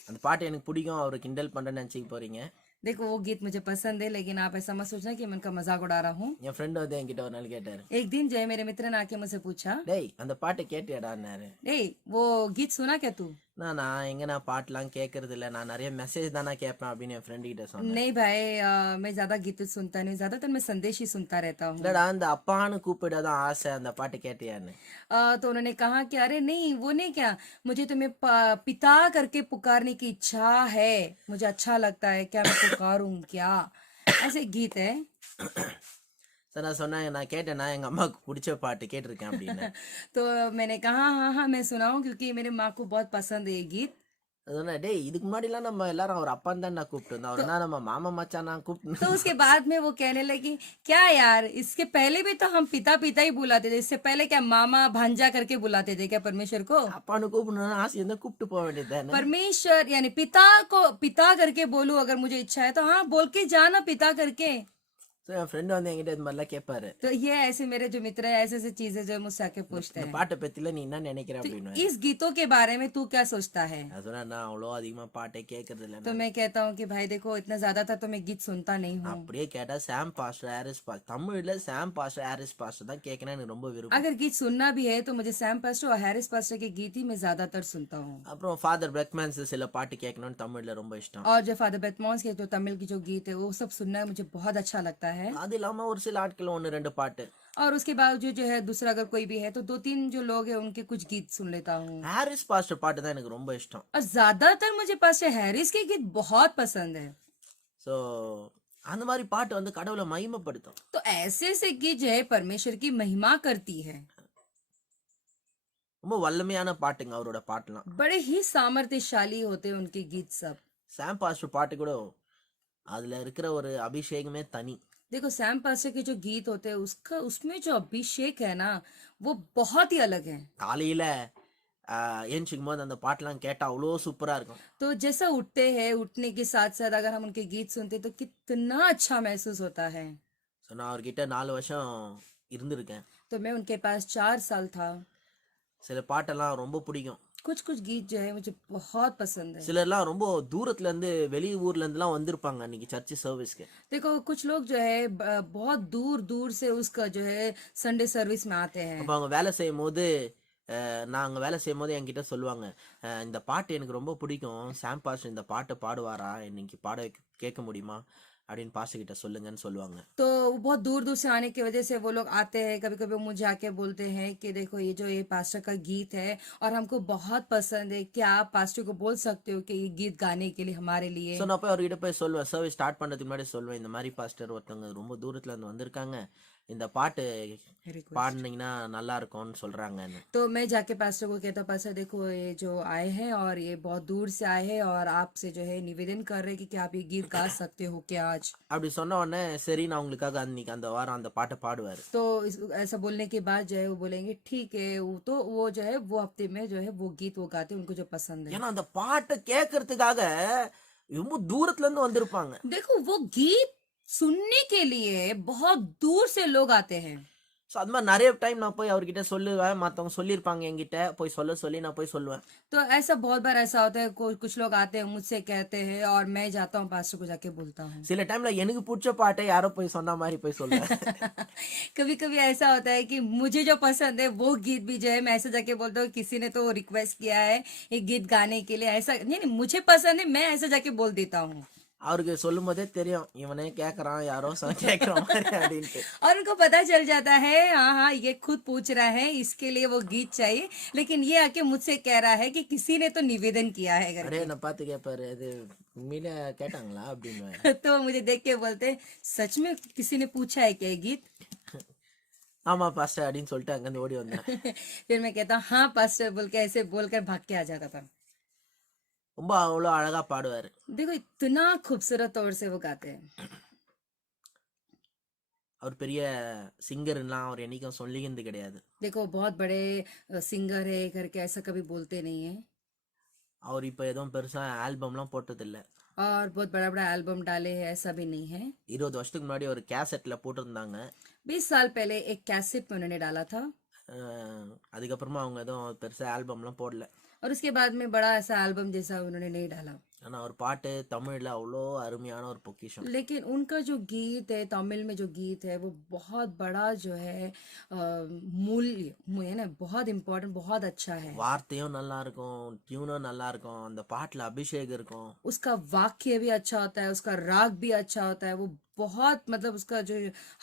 அந்த பாட்டு எனக்கு பிடிக்கும், அவரு கிண்டல் பண்றேன்னு நினைச்சுக்க போறீங்க. देखो वो गीत मुझे पसंद है लेकिन आप ऐसा मत सोचना कि मैं उनका मजाक उड़ा रहा हूँ। என் ஃப்ரெண்டு வந்து என்கிட்ட ஒரு நாள் கேட்டாரு, एक दिन जो है मेरे मित्र ने आके मुझसे पूछा டேய் அந்த பாட்டை கேட்டியாடான்னாரு. ए वो गीत सुना क्या तू। நான் எங்க நான் பாட்டுலாம் கேட்கறது இல்ல, நான் நிறைய மெசேஜ் தானே கேட்பேன் அப்படின்னு என் ஃப்ரெண்டு கிட்ட சொன்னேன். नहीं भाई मैं ज्यादा गीत सुनता नहीं ज्यादातर मैं संदेश ही सुनता रहता हूँ। இல்லடா அந்த அப்பான்னு கூப்பிடாதான் ஆசை, அந்த பாட்டு கேட்டியான்னு. तो उन्होंने कहा कि अरे नहीं वो नहीं क्या मुझे तुम्हें पिता करके पुकारने की इच्छा है मुझे अच्छा लगता है क्या मैं पुकारूं क्या ऐसे गीत है। சரி நான் சொன்னேன், நான் கேட்டேன்னா எங்க அம்மாவுக்கு பிடிச்ச பாட்டு கேட்டிருக்கேன் அப்படின்னு. तो मैंने कहा हाँ हाँ मैं सुनाऊं क्योंकि मेरे माँ को बहुत पसंद है ये गीत। சொன்னேன், டேய் இதுக்கு முன்னாடிலாம் நம்ம எல்லாரும் அவர் அப்பான்னு தான் நான் கூப்பிட்டு இருந்தோம், அவர்னா நம்ம மாமா மச்சான் நான் तो கூப்பிட்டு. उसके बाद में वो कहने लगी क्या यार इसके पहले भी तो हम पिता पिता ही बुलाते थे इससे पहले क्या मामा भांजा करके बुलाते थे क्या परमेश्वर को। அப்பான்னு கூப்பிடணும்னு ஆசை இருந்தா கூப்பிட்டு போக வேண்டியது தானே. परमेश्वर यानी पिता को पिता करके बोलूं अगर मुझे इच्छा है तो हाँ बोल के जाना पिता करके। என் ஃப்ரெண்டு வந்து என்கிட்ட இது மாதிரிலாம் கேட்பாரு, तो ये ऐसे मेरे जो मित्र है ऐसे ऐसे चीजें जो मुझसे आके पूछते இந்த हैं பாட்டை பத்தில நீ என்ன நினைக்கிற तो அப்படின்னு. इस गीतों के बारे में तू क्या सोचता है। நான் சொன்னேன், நான் அவ்வளோ அதிகமா பாட்டே கேட்கறது तो இல்லைன்னா. मैं कहता हूँ कि भाई देखो इतना ज्यादातर तो मैं गीत सुनता नहीं हूँ। அப்படியே கேட்டா சாம் பாஸ்டர் ஹாரிஸ் பாஸ்டர், தமிழ்ல சாம் பாஸ்டர் ஹாரிஸ் பாஸ்டர் தான் கேட்கணும் எனக்கு ரொம்ப விருப்பம். अगर गीत सुनना भी है तो मुझे सैम पास्टर और हैरिस पास्टर के गीत ही मैं ज्यादातर सुनता हूँ। அப்புறம் ஃபாதர் பெக்மேன்ஸ் சில பாட்டு கேட்கணும்னு தமிழ்ல ரொம்ப இஷ்டம். और जो फादर बेटमॉन्स के जो तमिल की जो गीत है वो सब सुनना मुझे बहुत अच्छा लगता है। அது இல்லாம ஒரு சில ஆட்கள் ஒன்று ரெண்டு பாட்டு. और उसके बावजूद जो है दूसरा अगर कोई भी है तो दो तीन जो लोग हैं उनके कुछ गीत सुन लेता हूँ। ஹாரிஸ் பாஸ்டர் பாட்டு தான் எனக்கு ரொம்ப இஷ்டம். और ज्यादातर मुझे पास्टर हैरिस के गीत बहुत पसंद है। ஸோ அந்த மாதிரி பாட்டு வந்து கடவுளை மகிமைப்படுத்தும். तो ऐसे से गीत जो है परमेश्वर की महिमा करती है। ரொம்ப வல்லமையான பாட்டுங்க அவரோட பாட்டுலாம். बड़े ही सामर्थ्यशाली होते हैं उनके गीत सब। சாம் பாஸ்டர் பாட்டு கூட அதுல இருக்கிற ஒரு அபிஷேகமே தனி. देखो सैम पास्टर के जो गीत होते हैं उसका उसमें जो अभिषेक है ना वो बहुत ही अलग है। காலையில ஏஞ்சிக்கும் போது அந்த பாட்டெல்லாம் கேட்டா அவ்வளோ சூப்பரா இருக்கும். तो जैसा उठते हैं उठने के साथ साथ अगर हम उनके गीत सुनते हैं तो कितना अच्छा महसूस होता है। ஸோ நான் அவர்கிட்ட 4 வருஷம் இருந்திருக்கேன். तो मैं उनके पास 4 साल था। சில பாட்டெல்லாம் ரொம்ப பிடிக்கும். कुछ गीत जो है मुझे बहुत पसंद है। சிலர்லாம் ரொம்ப தூரத்துல இருந்து வெளி ஊர்ல இருந்துலாம் வந்திருப்பாங்க அன்னைக்கு சர்ச் சர்வீஸ்க்கு. देखो कुछ लोग जो है बहुत दूर दूर से उसका जो है संडे सर्विस में आते हैं। அப்போ அவங்க வேலை செய்யும் போது நாங்கள் வேலை செய்யும் போது என்கிட்ட சொல்லுவாங்க, இந்த பாட்டு எனக்கு ரொம்ப பிடிக்கும், சாம் பாஸ்டர் இந்த பாட்டை பாடுவாரா, இன்னைக்கு பாட கேட்க முடியுமா அப்படின்னு பாஸ்டர் கிட்ட சொல்லுங்கன்னு சொல்லுவாங்க. तो वो बहुत दूर दूर से आने की वजह से वो लोग आते हैं, कभी कभी मुझे आके बोलते हैं कि देखो ये जो ये पास्टर का गीत है और हमको बहुत पसंद है, क्या आप पास्टर को बोल सकते हो कि ये गीत गाने के लिए हमारे ஸோ लिए। நான் போய் அவர்கிட்ட போய் சொல்லுவேன், சர்வீஸ் ஸ்டார்ட் பண்ணுறதுக்கு முன்னாடி சொல்லுவேன், இந்த மாதிரி பாஸ்டர் ஒருத்தவங்க ரொம்ப தூரத்துல இருந்து வந்திருக்காங்க, இந்த பாட்டு रिक्वेस्ट। பாடினீங்கன்னா நல்லா இருக்கும்னு சொல்றாங்கன்னு. तो मैं जाके पास्टर को कहता हूँ, पास्टर देखो ये जो आए हैं और ये बहुत दूर से आए हैं और आपसे जो है निवेदन कर रहे हैं कि क्या आप ये गीत गा सकते हो क्या आज। அப்படி சொன்ன உடனே சரி நான் உங்களுக்காக அன்னைக்கு அந்த வாரம் அந்த பாட்டை பாடுவார். तो ऐसा बोलने के बाद जो है वो बोलेंगे ठीक है, तो वो जो है वो हफ्ते में जो है वो गीत वो गाते हैं उनको जो पसंद है। ஏன்னா அந்த பாட்டை கேட்கறதுக்காக ரொம்ப தூரத்துல இருந்து வந்திருப்பாங்க. देखो वो गीत सुनने के लिए बहुत दूर से लोग आते हैं। ஸோ அது மாதிரி நிறைய டைம் நான் போய் அவர்கிட்ட சொல்லுவேன், மற்றவங்க சொல்லியிருப்பாங்க என்கிட்ட, போய் சொல்ல சொல்லி நான் போய் சொல்லுவேன். तो ऐसा बहुत बार ऐसा होता है, कुछ लोग आते हैं मुझसे कहते हैं और मैं जाता हूँ पास्टर को जाके बोलता हूँ। சில டைம்ல எனக்கு பிடிச்ச பாட்டை யாரோ போய் சொன்ன மாதிரி போய் சொல்லுவேன். कभी कभी ऐसा होता है कि मुझे जो पसंद है वो गीत भी जो है मैं ऐसे जाके बोलता हूँ, किसी ने तो रिक्वेस्ट किया है एक गीत गाने के लिए, ऐसा नहीं नहीं मुझे पसंद है, मैं ऐसे जाके बोल देता हूँ। அவருக்கு சொல்லும் போதே தெரியும் இவனே கேட்கறான், யாரோ கேட்கற மாதிரி அப்படின்ட்டு. और उनको पता चल जाता है हाँ हाँ ये खुद पूछ रहा है, इसके लिए वो गीत चाहिए, लेकिन ये आके मुझसे कह रहा है कि किसी ने तो निवेदन किया है அப்படியே करके। என்ன பார்த்து கேட்பாரு, அது உண்மையில கேட்டாங்களா அப்படின்னு. तो मुझे देख के बोलते हैं, सच में किसी ने पूछा है क्या ये गीत? ஆமா பாஸ்டர் அப்படின்னு சொல்லிட்டு அங்கிருந்து ஓடி வந்தேன். फिर मैं कहता हूँ हाँ पास्टर बोल के ऐसे बोलकर भाग के आ जाता था। ரொம்ப அவ்வளோ அழகா பாடுவாரு. देखो इतना खूबसूरत तौर से वो गाते हैं। அவர் பெரிய சிங்கர்லாம் அவர் என்னைக்கும் சொல்லிக்கிறது கிடையாது. देखो बहुत बड़े सिंगर है करके ऐसा कभी बोलते नहीं है, அவர் இப்போ எதுவும் பெருசா ஆல்பம்லாம் போட்டதில்லை. और बहुत बड़ा बड़ा एल्बम डाले हैं ऐसा भी नहीं है। 20 வருஷத்துக்கு முன்னாடி ஒரு கேசட்ல போட்டிருந்தாங்க. 20 साल पहले एक कैसेट में उन्होंने डाला था அதுக்கப்புறமா அவங்க எதுவும் பெருசா ஆல்பம்லாம் போடல. और उसके बाद में बड़ा ऐसा एल्बम जैसा उन्होंने नहीं डाला। ஆனா ஒரு பாட்டு தமிழ்ல அவ்வளோ அருமையான ஒரு பொக்கிஷம். लेकिन उनका जो गीत है तमिल में जो गीत है वो बहुत बड़ा जो है मूल्य है ना, बहुत इम्पोर्टेंट, बहुत अच्छा है। வார்த்தையும் நல்லா இருக்கும், டியூனும் நல்லா இருக்கும், அந்த பாட்டுல அபிஷேகம் இருக்கும். उसका वाक्य भी अच्छा होता है, उसका राग भी अच्छा होता है, वो बहुत मतलब उसका जो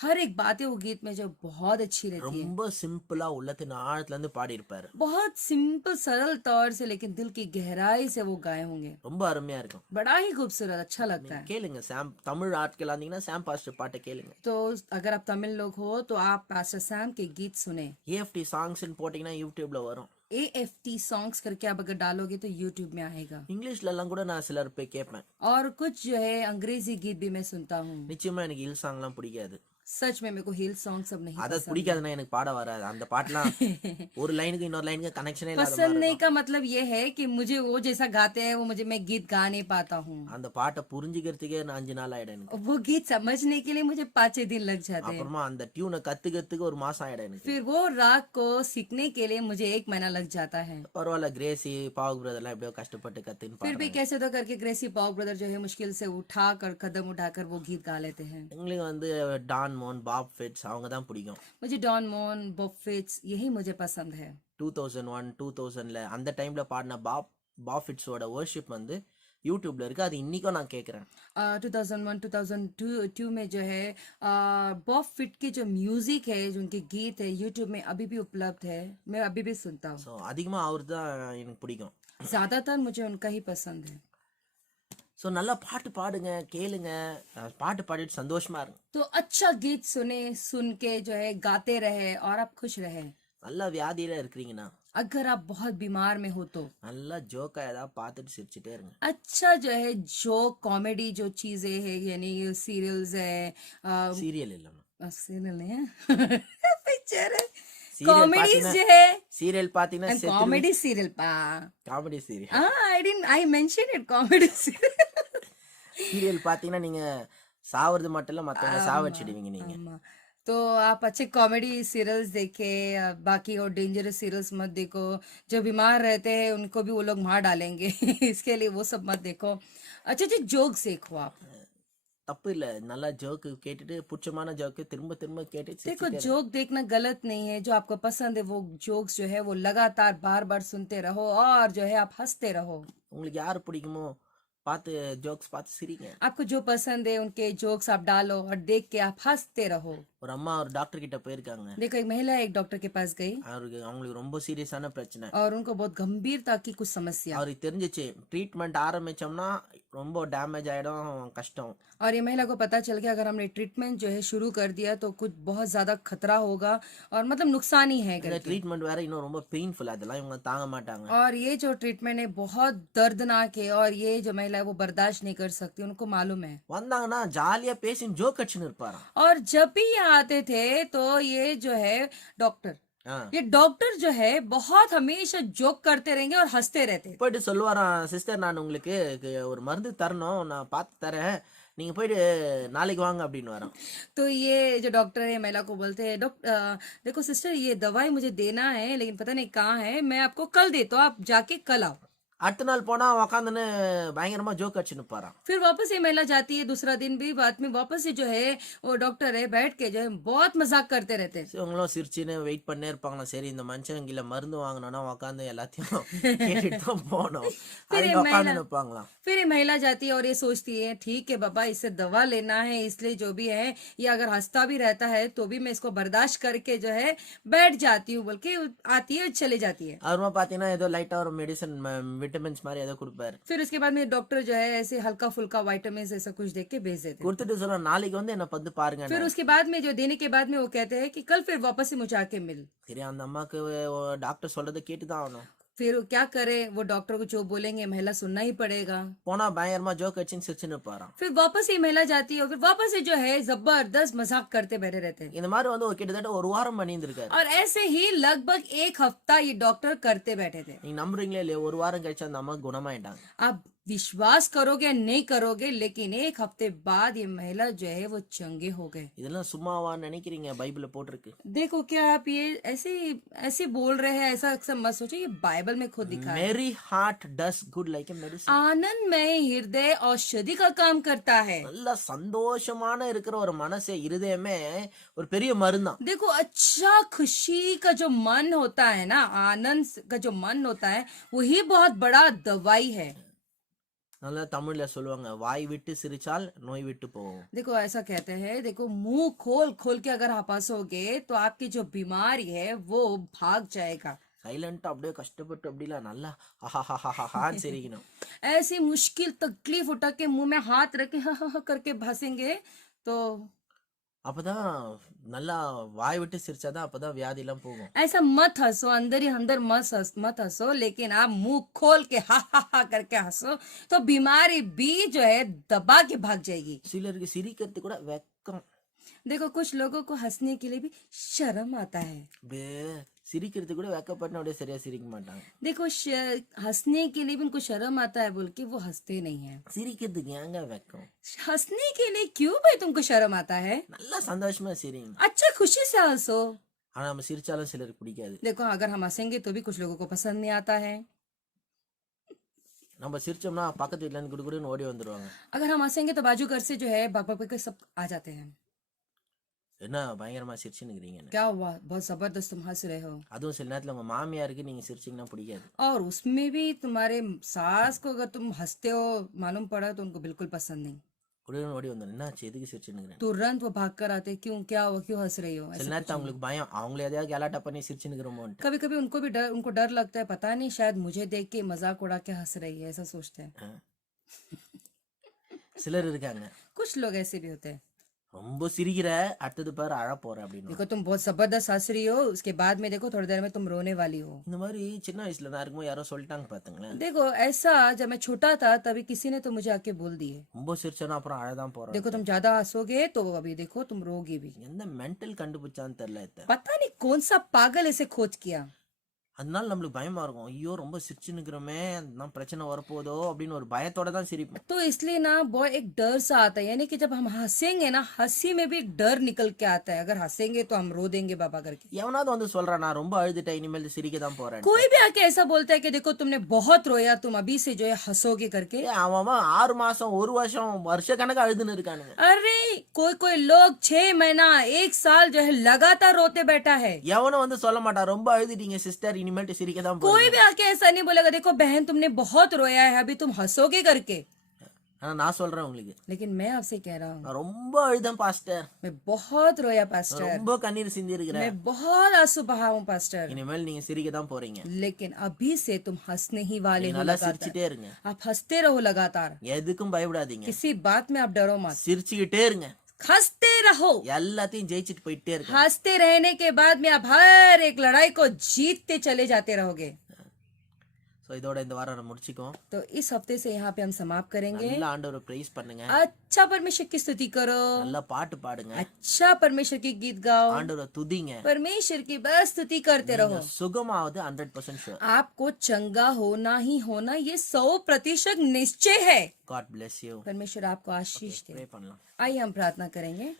हर एक बात है वो गीत में जो बहुत अच्छी रहती है। ரொம்ப சிம்பிளா உள்ளத்தின் ஆழத்துல இருந்து பாடி இருப்பாரு. बहुत सिंपल सरल तौर से लेकिन दिल की गहराई से वो गाए होंगे, ரொம்ப அருமையா இருக்கும். बड़ा ही खूबसूरत अच्छा लगता है। கேளுங்க, சாம் தமிழ் ஆட்கள் ஆந்தீங்கன்னா சாம் பாஸ்டர் பாட்டை கேளுங்க. तो अगर आप तमिल लोग हो तो आप पास्टर सैम के गीत सुने। ஏஎஃப்டி சாங்ஸ்ன்னு போட்டீங்கன்னா யூடியூப்ல वரும். AFT सॉन्ग्स करके आप अगर डालोगे तो यूट्यूब में आएगा। இங்கிலீஷ்ல எல்லாம் கூட நான் சிலர் போய் கேட்பேன். और कुछ जो है अंग्रेजी गीत भी मैं सुनता हूँ। நிச்சயமா எனக்கு ஹில் சாங்லாம் பிடிக்காது. सच में मेरे को हिल सॉन्ग सब नहीं அத पसंद। பிடிக்காதுன்னா எனக்கு பாட வராது. அந்த பாட்டுலாம் ஒரு லைனுக்கு இன்னொரு லைனுக்கு கனெக்ஷனே இல்லாத पसंद மாதிரி नहीं இருக்கும். का मतलब ये है कि मुझे वो जैसा गाते हैं वो मुझे मैं गीत गा नहीं पाता हूँ। அந்த பாட்டை புரிஞ்சுக்கிறதுக்கே நான் 5 நாள் ஆயிடும் எனக்கு. वो गीत समझने के लिए मुझे 5 दिन लग जाते हैं, அப்புறமா அந்த டியூனை கத்துக்கிறதுக்கு ஒரு மாசம் ஆயிடும் எனக்கு. फिर वो राग को सीखने के लिए मुझे 1 महीना लग जाता है। பரவாயில்ல, கிரேசி பாவ் பிரதர்லாம் எப்படியோ கஷ்டப்பட்டு கத்துன்னு फिर भी பாடுறாங்க. कैसे तो करके ग्रेसी पॉग ब्रदर जो है मुश्किल से उठाकर कदम उठाकर वो गीत गा लेते हैं। எங்களுக்கு வந்து டான் மோன், பாப் ஃபிட்ஸ் அவங்க தான் பிடிக்கும். मुझे डॉन मोन, बॉब फिट्स यही मुझे पसंद है। 2001 2000ல அந்த டைம்ல பாடின பாப் ஃபிட்ஸோட வர்ஷிப் வந்து யூடியூப்ல இருக்கு. அது இன்னைக்கும் நான் கேட்கறேன். 2001 2002 में जो है बॉब फिट के जो म्यूजिक है, जो उनके गीत है यूट्यूब में अभी भी उपलब्ध है, मैं अभी भी सुनता हूँ। ஸோ அதிகமா அவர் தான் எனக்கு பிடிக்கும். ज्यादातर मुझे उनका ही पसंद है। ஸோ நல்லா பாட்டு பாடுங்க, கேளுங்க, பாட்டு பாடிட்டு சந்தோஷமா இருங்க. तो अच्छा गीत सुने, सुन के जो है गाते रहे और आप खुश रहे। நல்லா வியாதியில இருக்கிறீங்கன்னா अगर आप बहुत बीमार में हो तो நல்லா ஜோக்கா ஏதாவது பார்த்துட்டு சிரிச்சுட்டே இருங்க. अच्छा जो है जो कॉमेडी जो चीजें है यानी सीरियल्स है, சீரியல் இல்லைன்னா सीरियल नहीं है पिक्चर है, சீரியல் कॉमेडीज பார்த்தீங்கன்னா जो है சீரியல் பார்த்தீங்கன்னா कॉमेडी सीरियल पा comedy serial. I mention it comedy serial. Serial பார்த்தீங்கன்னா நீங்க சாவறது மட்டும் இல்ல, மற்றவங்க சாவடிச்சிடுவீங்க நீங்க. आमा। तो आप अच्छे कॉमेडी सीरियल्स देखे, बाकी और डेंजरस सीरियल्स मत देखो, जो बीमार रहते हैं उनको भी वो लोग मार डालेंगे इसके लिए वो सब मत देखो। अच्छे अच्छे जोक्स देखो आप। தப்பு இல்ல, நல்லா ஜோக்கு கேட்டுட்டு பிடிச்சமான ஜோக்கு திரும்ப திரும்ப கேட்டு देखो சிரிச்சுட்டே இருங்க. जोक देखना गलत नहीं है, जो आपको पसंद है वो जोक्स जो है वो लगातार बार बार सुनते रहो और जो है आप हंसते रहो। உங்களுக்கு யாரு பிடிக்குமோ பார்த்து ஜோக்ஸ் பார்த்து சிரிங்க. आपको जो पसंद है उनके जोक्स आप डालो और देख के आप हंसते रहो। ஒரு அம்மா ஒரு டாக்டர் கிட்ட போயிருக்காங்க. देखो एक महिला एक डॉक्टर के पास गई அவங்களுக்கு ரொம்ப சீரியஸான பிரச்சனை. और उनको बहुत गंभीरता की कुछ समस्या, அவருக்கு தெரிஞ்சிச்சு ட்ரீட்மெண்ட் ஆரம்பிச்சோம்னா ரொம்ப டேமேஜ் ஆயிடும், கஷ்டம். और ये महिला को पता चल गया अगर हमने ट्रीटमेंट जो है शुरू कर दिया तो कुछ बहुत ज्यादा खतरा होगा और मतलब नुकसान ही है இந்த करके। ட்ரீட்மெண்ட் வேற இன்னும் ரொம்ப பெயின்ஃபுல், அதெல்லாம் இவங்க தாங்க மாட்டாங்க. और ये जो ट्रीटमेंट है बहुत दर्दनाक है और ये जो महिला है वो बर्दाश्त नहीं कर सकती, उनको मालूम है। வந்தாங்கன்னா ஜாலியா பேசி ஜோக் அடிச்சுன்னு இருப்பாராம். और जब भी ये आते थे तो ये जो है डॉक्टर ஆ. ये डॉक्टर जो है बहुत हमेशा जोक करते रहेंगे और हंसते रहते। போயிட்டு சொல்லுவாராம், சிஸ்டர் நான் உங்களுக்கு ஒரு மருந்து தரணும், நான் பார்த்து தரேன், நீங்க போயிட்டு நாளைக்கு வாங்க அப்படின்னு வரோம். तो ये जो डॉक्टर है महिला को बोलते हैं डॉक्टर देखो सिस्टर ये दवाई मुझे देना है लेकिन पता नहीं कहाँ है, मैं आपको कल देता हूँ, आप जाके कल आओ। அடுத்த நாள் போனா உக்காந்துன்னு பயங்கரமா ஜோக் அடிச்சுன்னு இருப்பாராம். फिर वापस ये महिला जाती है दूसरा दिन भी, बाद में वापस से जो है वो डॉक्टर है बैठ के जो है बहुत मजाक करते रहते हैं। இவங்களும் சிரிச்சுன்னு வெயிட் பண்ணே இருப்பாங்களாம். சரி இந்த மனுஷன் கீழே மருந்து வாங்கணும்னா உக்காந்து எல்லாத்தையும் கேட்டுட்டு தான் போகணும் फिर ये அப்படின்னு உட்காந்து महिला நிற்பாங்களாம். फिर ये महिला जाती है और ये सोचती है ठीक है बाबा इससे दवा लेना है, इसलिए जो भी है ये अगर हंसता भी रहता है तो भी मैं इसको बर्दाश्त करके जो है बैठ जाती हूँ बोल के आती है चली जाती है। அப்புறமா பாத்தீங்கன்னா ஏதோ லைட்டா ஒரு மெடிசன் விட்டமின்ஸ் மாதிரி ஏதோ கொடுப்பாரு. फिर उसके बाद में डॉक्टर जो है ऐसे हल्का फुल्का विटामिन ऐसा कुछ देख के भेज देते हैं। கொடுத்துட்டு சொல்ல நாளைக்கு வந்து என்ன வந்து பாருங்க. फिर उसके बाद में जो देने के बाद में वो कहते हैं कि कल फिर वापस से मुझे आके मिल। சரி அந்த அம்மாக்கு டாக்டர் சொல்றதை கேட்டுதான் ஆகணும். फिर वो क्या करे, वो डॉक्टर को जो बोलेंगे महिला सुनना ही पड़ेगा। போனா பயங்கரமா ஜோக் அடிச்சுன்னு சிரிச்சுன்னு இருப்பாராம். फिर वापस ये महिला जाती है और फिर वापस से जो है जबरदस्त मजाक करते बैठे रहते हैं। இந்த மாதிரி வந்து ஒரு கிட்டத்தட்ட ஒரு வாரம் பண்ணியிருந்திருக்காரு. और ऐसे ही लगभग एक हफ्ता ये डॉक्टर करते बैठे थे। நீங்க நம்புறீங்களே இல்லையா, ஒரு வாரம் கழிச்சு அந்த அம்மா குணமாயிட்டாங்க. आप विश्वास करोगे या नहीं करोगे लेकिन एक हफ्ते बाद ये महिला जो है वो चंगे हो गए। இதெல்லாம் சும்மாவா நினைக்கிறீங்க, பைபிள்ல போட்டிருக்கு. देखो क्या आप ये ऐसे ऐसे बोल रहे हैं, ऐसा अक्सर मत सोचो, ये बाइबल में खुद लिखा है। Merry heart does good like a medicine. आनंदमय हृदय औषधि का काम करता है। நல்ல சந்தோஷமான இருக்கிற ஒரு மனசே இருதயமே ஒரு பெரிய மருந்தான். देखो अच्छा खुशी का जो मन होता है ना, आनंद का जो मन होता है वही बहुत बड़ा दवाई है। நல்லா தமிழ்ல சொல்லுவாங்க, வாய் விட்டு சிரிச்சால் நோய் விட்டு போகும். देखो ऐसा कहते हैं, देखो मुंह खोल खोल के अगर आप हंसोगे तो आपकी जो बीमारी है वो भाग जाएगा। சைலண்டா அப்படியே கஷ்டப்பட்டு அப்படிலாம் நல்லா ஹஹஹஹஹான்னு சிரிக்கணும். ऐसी मुश्किल तकलीफ उठा के मुंह में हाथ रख के हा करके भासेंगे तो அப்பதான் நல்லா வாய் விட்டு சிரிச்சாதான் அப்பதான் வியாதி எல்லாம் போகும். ऐसा मत हंसो, अंदर ही अंदर मत हंसो, लेकिन आप मुंह खोल के हा करके हंसो तो बीमारी भी जो है दबा के भाग जाएगी। சிலருக்கு சிரிக்கிறது கூட வெக்கம். देखो कुछ लोगों को हंसने के लिए भी शर्म आता है। அப்படியே சிரிக்கிறது கூட வெக்கப்பட்டு அப்படியே சரியா சிரிக்க மாட்டாங்க. देखो हंसने के लिए भी उनको शर्म आता है बोल के वो हंसते नहीं है। சிரிக்கிறதுக்கு ஏங்க வெக்கம்? हंसने के लिए क्यों भाई तुमको शर्म आता है? நல்லா சந்தோஷமா சிரிங்க. अच्छा खुशी से हंसो। ஆனா நம்ம சிரிச்சாலும் சிலருக்கு பிடிக்காது. देखो अगर हम हंसेंगे तो भी कुछ लोगों को पसंद नहीं आता है। நம்ம சிரிச்சோம்னா பக்கத்து வீட்டுல இருந்து குடுகுடுன்னு ஓடி வந்துருவாங்க. अगर हम हंसेंगे तो बाजू घर से जो है बाबा के सब आ जाते हैं। என்ன பயங்கரமா சிரிச்சுன்னு இருக்கிறீங்க. क्या हुआ, बहुत जबरदस्त तुम हंस रहे हो। அதுவும் சில நேரத்துல உங்க மாமியாருக்கு நீங்க சிரிச்சீங்கன்னா பிடிக்காது. और उसमें भी तुम्हारे सास को अगर तुम हंसते हो मालूम पड़ा तो उनको बिल्कुल पसंद नहीं। குடுகுடுன்னு ஓடி வந்துடும், என்னாச்சு எதுக்கு சிரிச்சுன்னு இருக்கிறேன். तुरंत वो भाग कर आते, क्यों क्या हुआ, क्यों हंस रही हो। சில நேரத்துல அவங்களுக்கு பயம், அவங்கள எதையாவது கலாட்டா பண்ணி சிரிச்சுன்னு இருக்கிறோமோன்ட்டு. कभी कभी उनको डर लगता है, पता नहीं शायद मुझे देख के मजाक उड़ा के हंस रही है, ऐसा सोचते हैं। சிலர் இருக்காங்க, कुछ लोग ऐसे भी होते हैं। ரொம்ப சிரிக்கிற அடுத்தது பாரு அழ போற அப்படின்னு. देखो तुम बहुत जबरदस्त हंस रही हो, उसके बाद में देखो थोड़ी देर में तुम रोने वाली हो। இந்த மாதிரி சின்ன வயசுல நான் இருக்கும்போது யாரோ சொல்லிட்டாங்க பாத்துங்களேன். देखो ऐसा जब मैं छोटा था तभी किसी ने तो मुझे आके बोल दिए, ரொம்ப சிரிச்சோன்னா அப்புறம் அழதான் போறோம். देखो तुम ज्यादा हंसोगे तो अभी देखो तुम रोगे भी। எந்த மென்டல் கண்டுபிடிச்சான்னு தெரியல இத்த. पता नहीं कौन सा पागल ऐसे खोज किया। அதனால நம்மளுக்கு பயமா இருக்கும், ஐயோ ரொம்ப சிரிச்சு நிக்கிறோமே, நம்ம பிரச்சனை வரப்போதோ அப்படின்னு ஒரு பயத்தோட தான் சிரிப்போம். तो इसलिए ना बहुत एक डर सा आता है, यानी कि जब हम हंसेंगे ना हंसी में भी डर निकल के आता है। अगर हंसेंगे तो हम रो देंगे बाबा करके। எவனாவது வந்து சொல்றான் நான் ரொம்ப அழுதுட்டேன் இனிமேல் சிரிக்க தான் போறேன். कोई भी आके ऐसा बोलता है कि देखो तुमने बहुत रोया, तुम अभी से जो है हंसोगे करके। அவன் 6 மாசம் 1 வருஷம் வருஷ கணக்கு அழுதுன்னு இருக்கானுங்க. अरे कोई लोग 6 महीना 1 साल जो है लगातार रोते बैठा है। எவனும் வந்து சொல்ல மாட்டான் ரொம்ப அழுதுட்டீங்க சிஸ்டர் இனிமேல் சிரிக்க தான் कोई போறீங்க. भी आके ऐसा नहीं बोलेगा देखो बहन तुमने बहुत रोया है अभी तुम हंसोगे करके। ஆனா நான் சொல்றேன் உங்களுக்கு, लेकिन मैं आपसे कह रहा हूँ, நான் ரொம்ப அழுதேன் பாஸ்டர், मैं बहुत रोया நான் पास्टर, ரொம்ப கண்ணீர் சிந்தி இருக்கிறேன். मैं बहुत आंसू बहा हूँ पास्टर, இனிமேல் நீங்க சிரிக்க தான் போறீங்க. लेकिन अभी से तुम हंसने ही वाले நீங்க हो நல்லா लगातार। சிரிச்சுட்டே இருங்க, आप हंसते रहो लगातार, எதுக்கும் பயப்படாதீங்க, किसी बात में आप डरो मत, சிரிச்சுக்கிட்டே இருங்க, हंसते रहो। எல்லாத்தையும் ஜெயிச்சுட்டு போயிட்டே இருங்க. हंसते रहने के बाद में आप हर एक लड़ाई को जीतते चले जाते रहोगे। ஸோ இதோட இந்த வாரம் நம்ம முடிச்சுக்குவோம். तो इस हफ्ते से यहाँ पे हम समाप्त करेंगे। நல்லா ஆண்டவரை பிரைஸ் பண்ணுங்க, अच्छा परमेश्वर की स्तुति करो, நல்லா பாட்டு பாடுங்க, अच्छा परमेश्वर की गीत गाओ, ஆண்டவரை துதிங்க. परमेश्वर की बस स्तुति करते रहो। நீங்க சுகமாவது 100% ஷூர். आपको चंगा होना ही होना ये 100% निश्चय है। God bless you. परमेश्वर आपको आशीष दे। ப்ரே பண்ணலாம். आइए हम प्रार्थना करेंगे।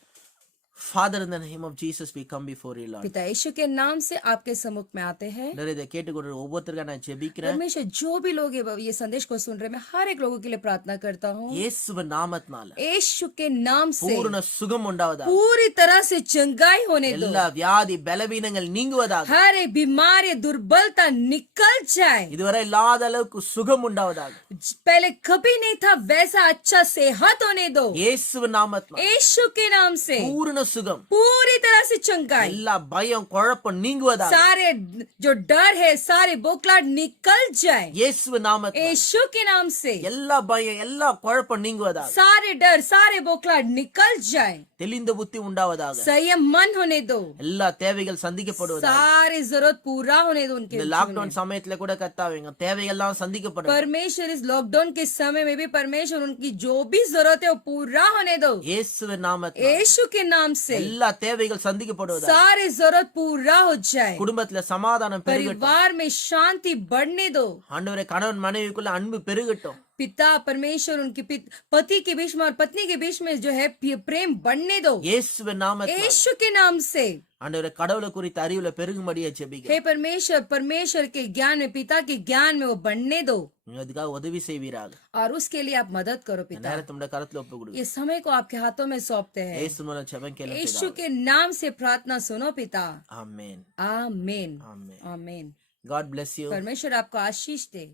Father, in the name of Jesus we come before you, Lord. पिता यीशु के नाम से आपके सम्मुख में आते हैं। இதை கேட்டுக்கொண்டு ஒவ்வொருத்தருக்கா நான் ஜெபிக்கிறேன். परमेश्वर जो भी लोग ये संदेश को सुन रहे हैं, मैं हर एक लोगों के लिए प्रार्थना करता हूँ। இயேசுவின் நாமத்தினால यीशु के नाम से பூரண சுகம் உண்டாவதாக, पूरी तरह से चंगाई होने दो। எல்லா வியாதி பலவீனங்கள் நீங்குவதாக, हर एक बीमारी दुर्बलता निकल जाए। இதுவரை இல்லாத அளவுக்கு சுகம் உண்டாவதாக, पहले कभी नहीं था वैसा अच्छा सेहत होने दो। இயேசுவின் நாமத்தினால यीशु के नाम से பூரண சுகம், पूरी तरह से चंगाई, எல்லா பயம் குழப்பம் நீங்குவதாக, सारे जो डर है सारे बोखलाहट निकल जाए। இயேசுவின் நாமத்தினால यीशु के नाम से எல்லா பயம் எல்லா குழப்பம் நீங்குவதாக, सारे डर सारे बोखलाहट निकल जाए। தெளிந்த புத்தி உண்டாவதாக, संयम मन होने दो, எல்லா தேவைகள் சந்திக்கப்படுவதாக. सारी जरूरत पूरा होने दो उनके இந்த जीवन லாக்டவுன் में। சமயத்துல கூட கர்த்தாவேங்க தேவைகள்லாம் சந்திக்கப்படும். परमेश्वर इस लॉकडाउन के समय में भी परमेश्वर उनकी जो भी जरूरत है वो पूरा होने दो। இயேசுவின் நாமத்தினால यीशु के नाम से எல்லா தேவைகள் சந்திக்கப்படுவதாக, सारी जरूरत पूरा हो जाए। குடும்பத்துல சமாதானம் பெருகட்டும். परिवार में शांति बढ़ने दो। ஆண்டவரே கணவன் மனைவிக்குள்ள அன்பு பெருகட்டும். पिता परमेश्वर उनके पति के बीच में और पत्नी के बीच में जो है प्रेम बढ़ने दो। இயேசுவின் நாமத்தினால यीशु के नाम से ஆண்டவரே கடவுளை குறித்த அறிவுல பெருகும்படியா ஜெபிக்கிறேன். हे परमेश्वर परमेश्वर के ज्ञान में पिता के ज्ञान में वो बढ़ने दो நீங்க அதுக்காக உதவி செய்வீராக. और उसके लिए आप मदद करो இந்த पिता। நேரத்தை உம்முடைய கரத்துல ஒப்பு கொடுங்க. ये समय को आपके हाथों में सौंपते हैं। இயேசு மூலம் ஜெபம் கேளுங்க यीशु பிதாவே. के नाम से प्रार्थना सुनो पिता। ஆமென். आमीन ஆமென். आमीन। God bless you. परमेश्वर आपको आशीष दे।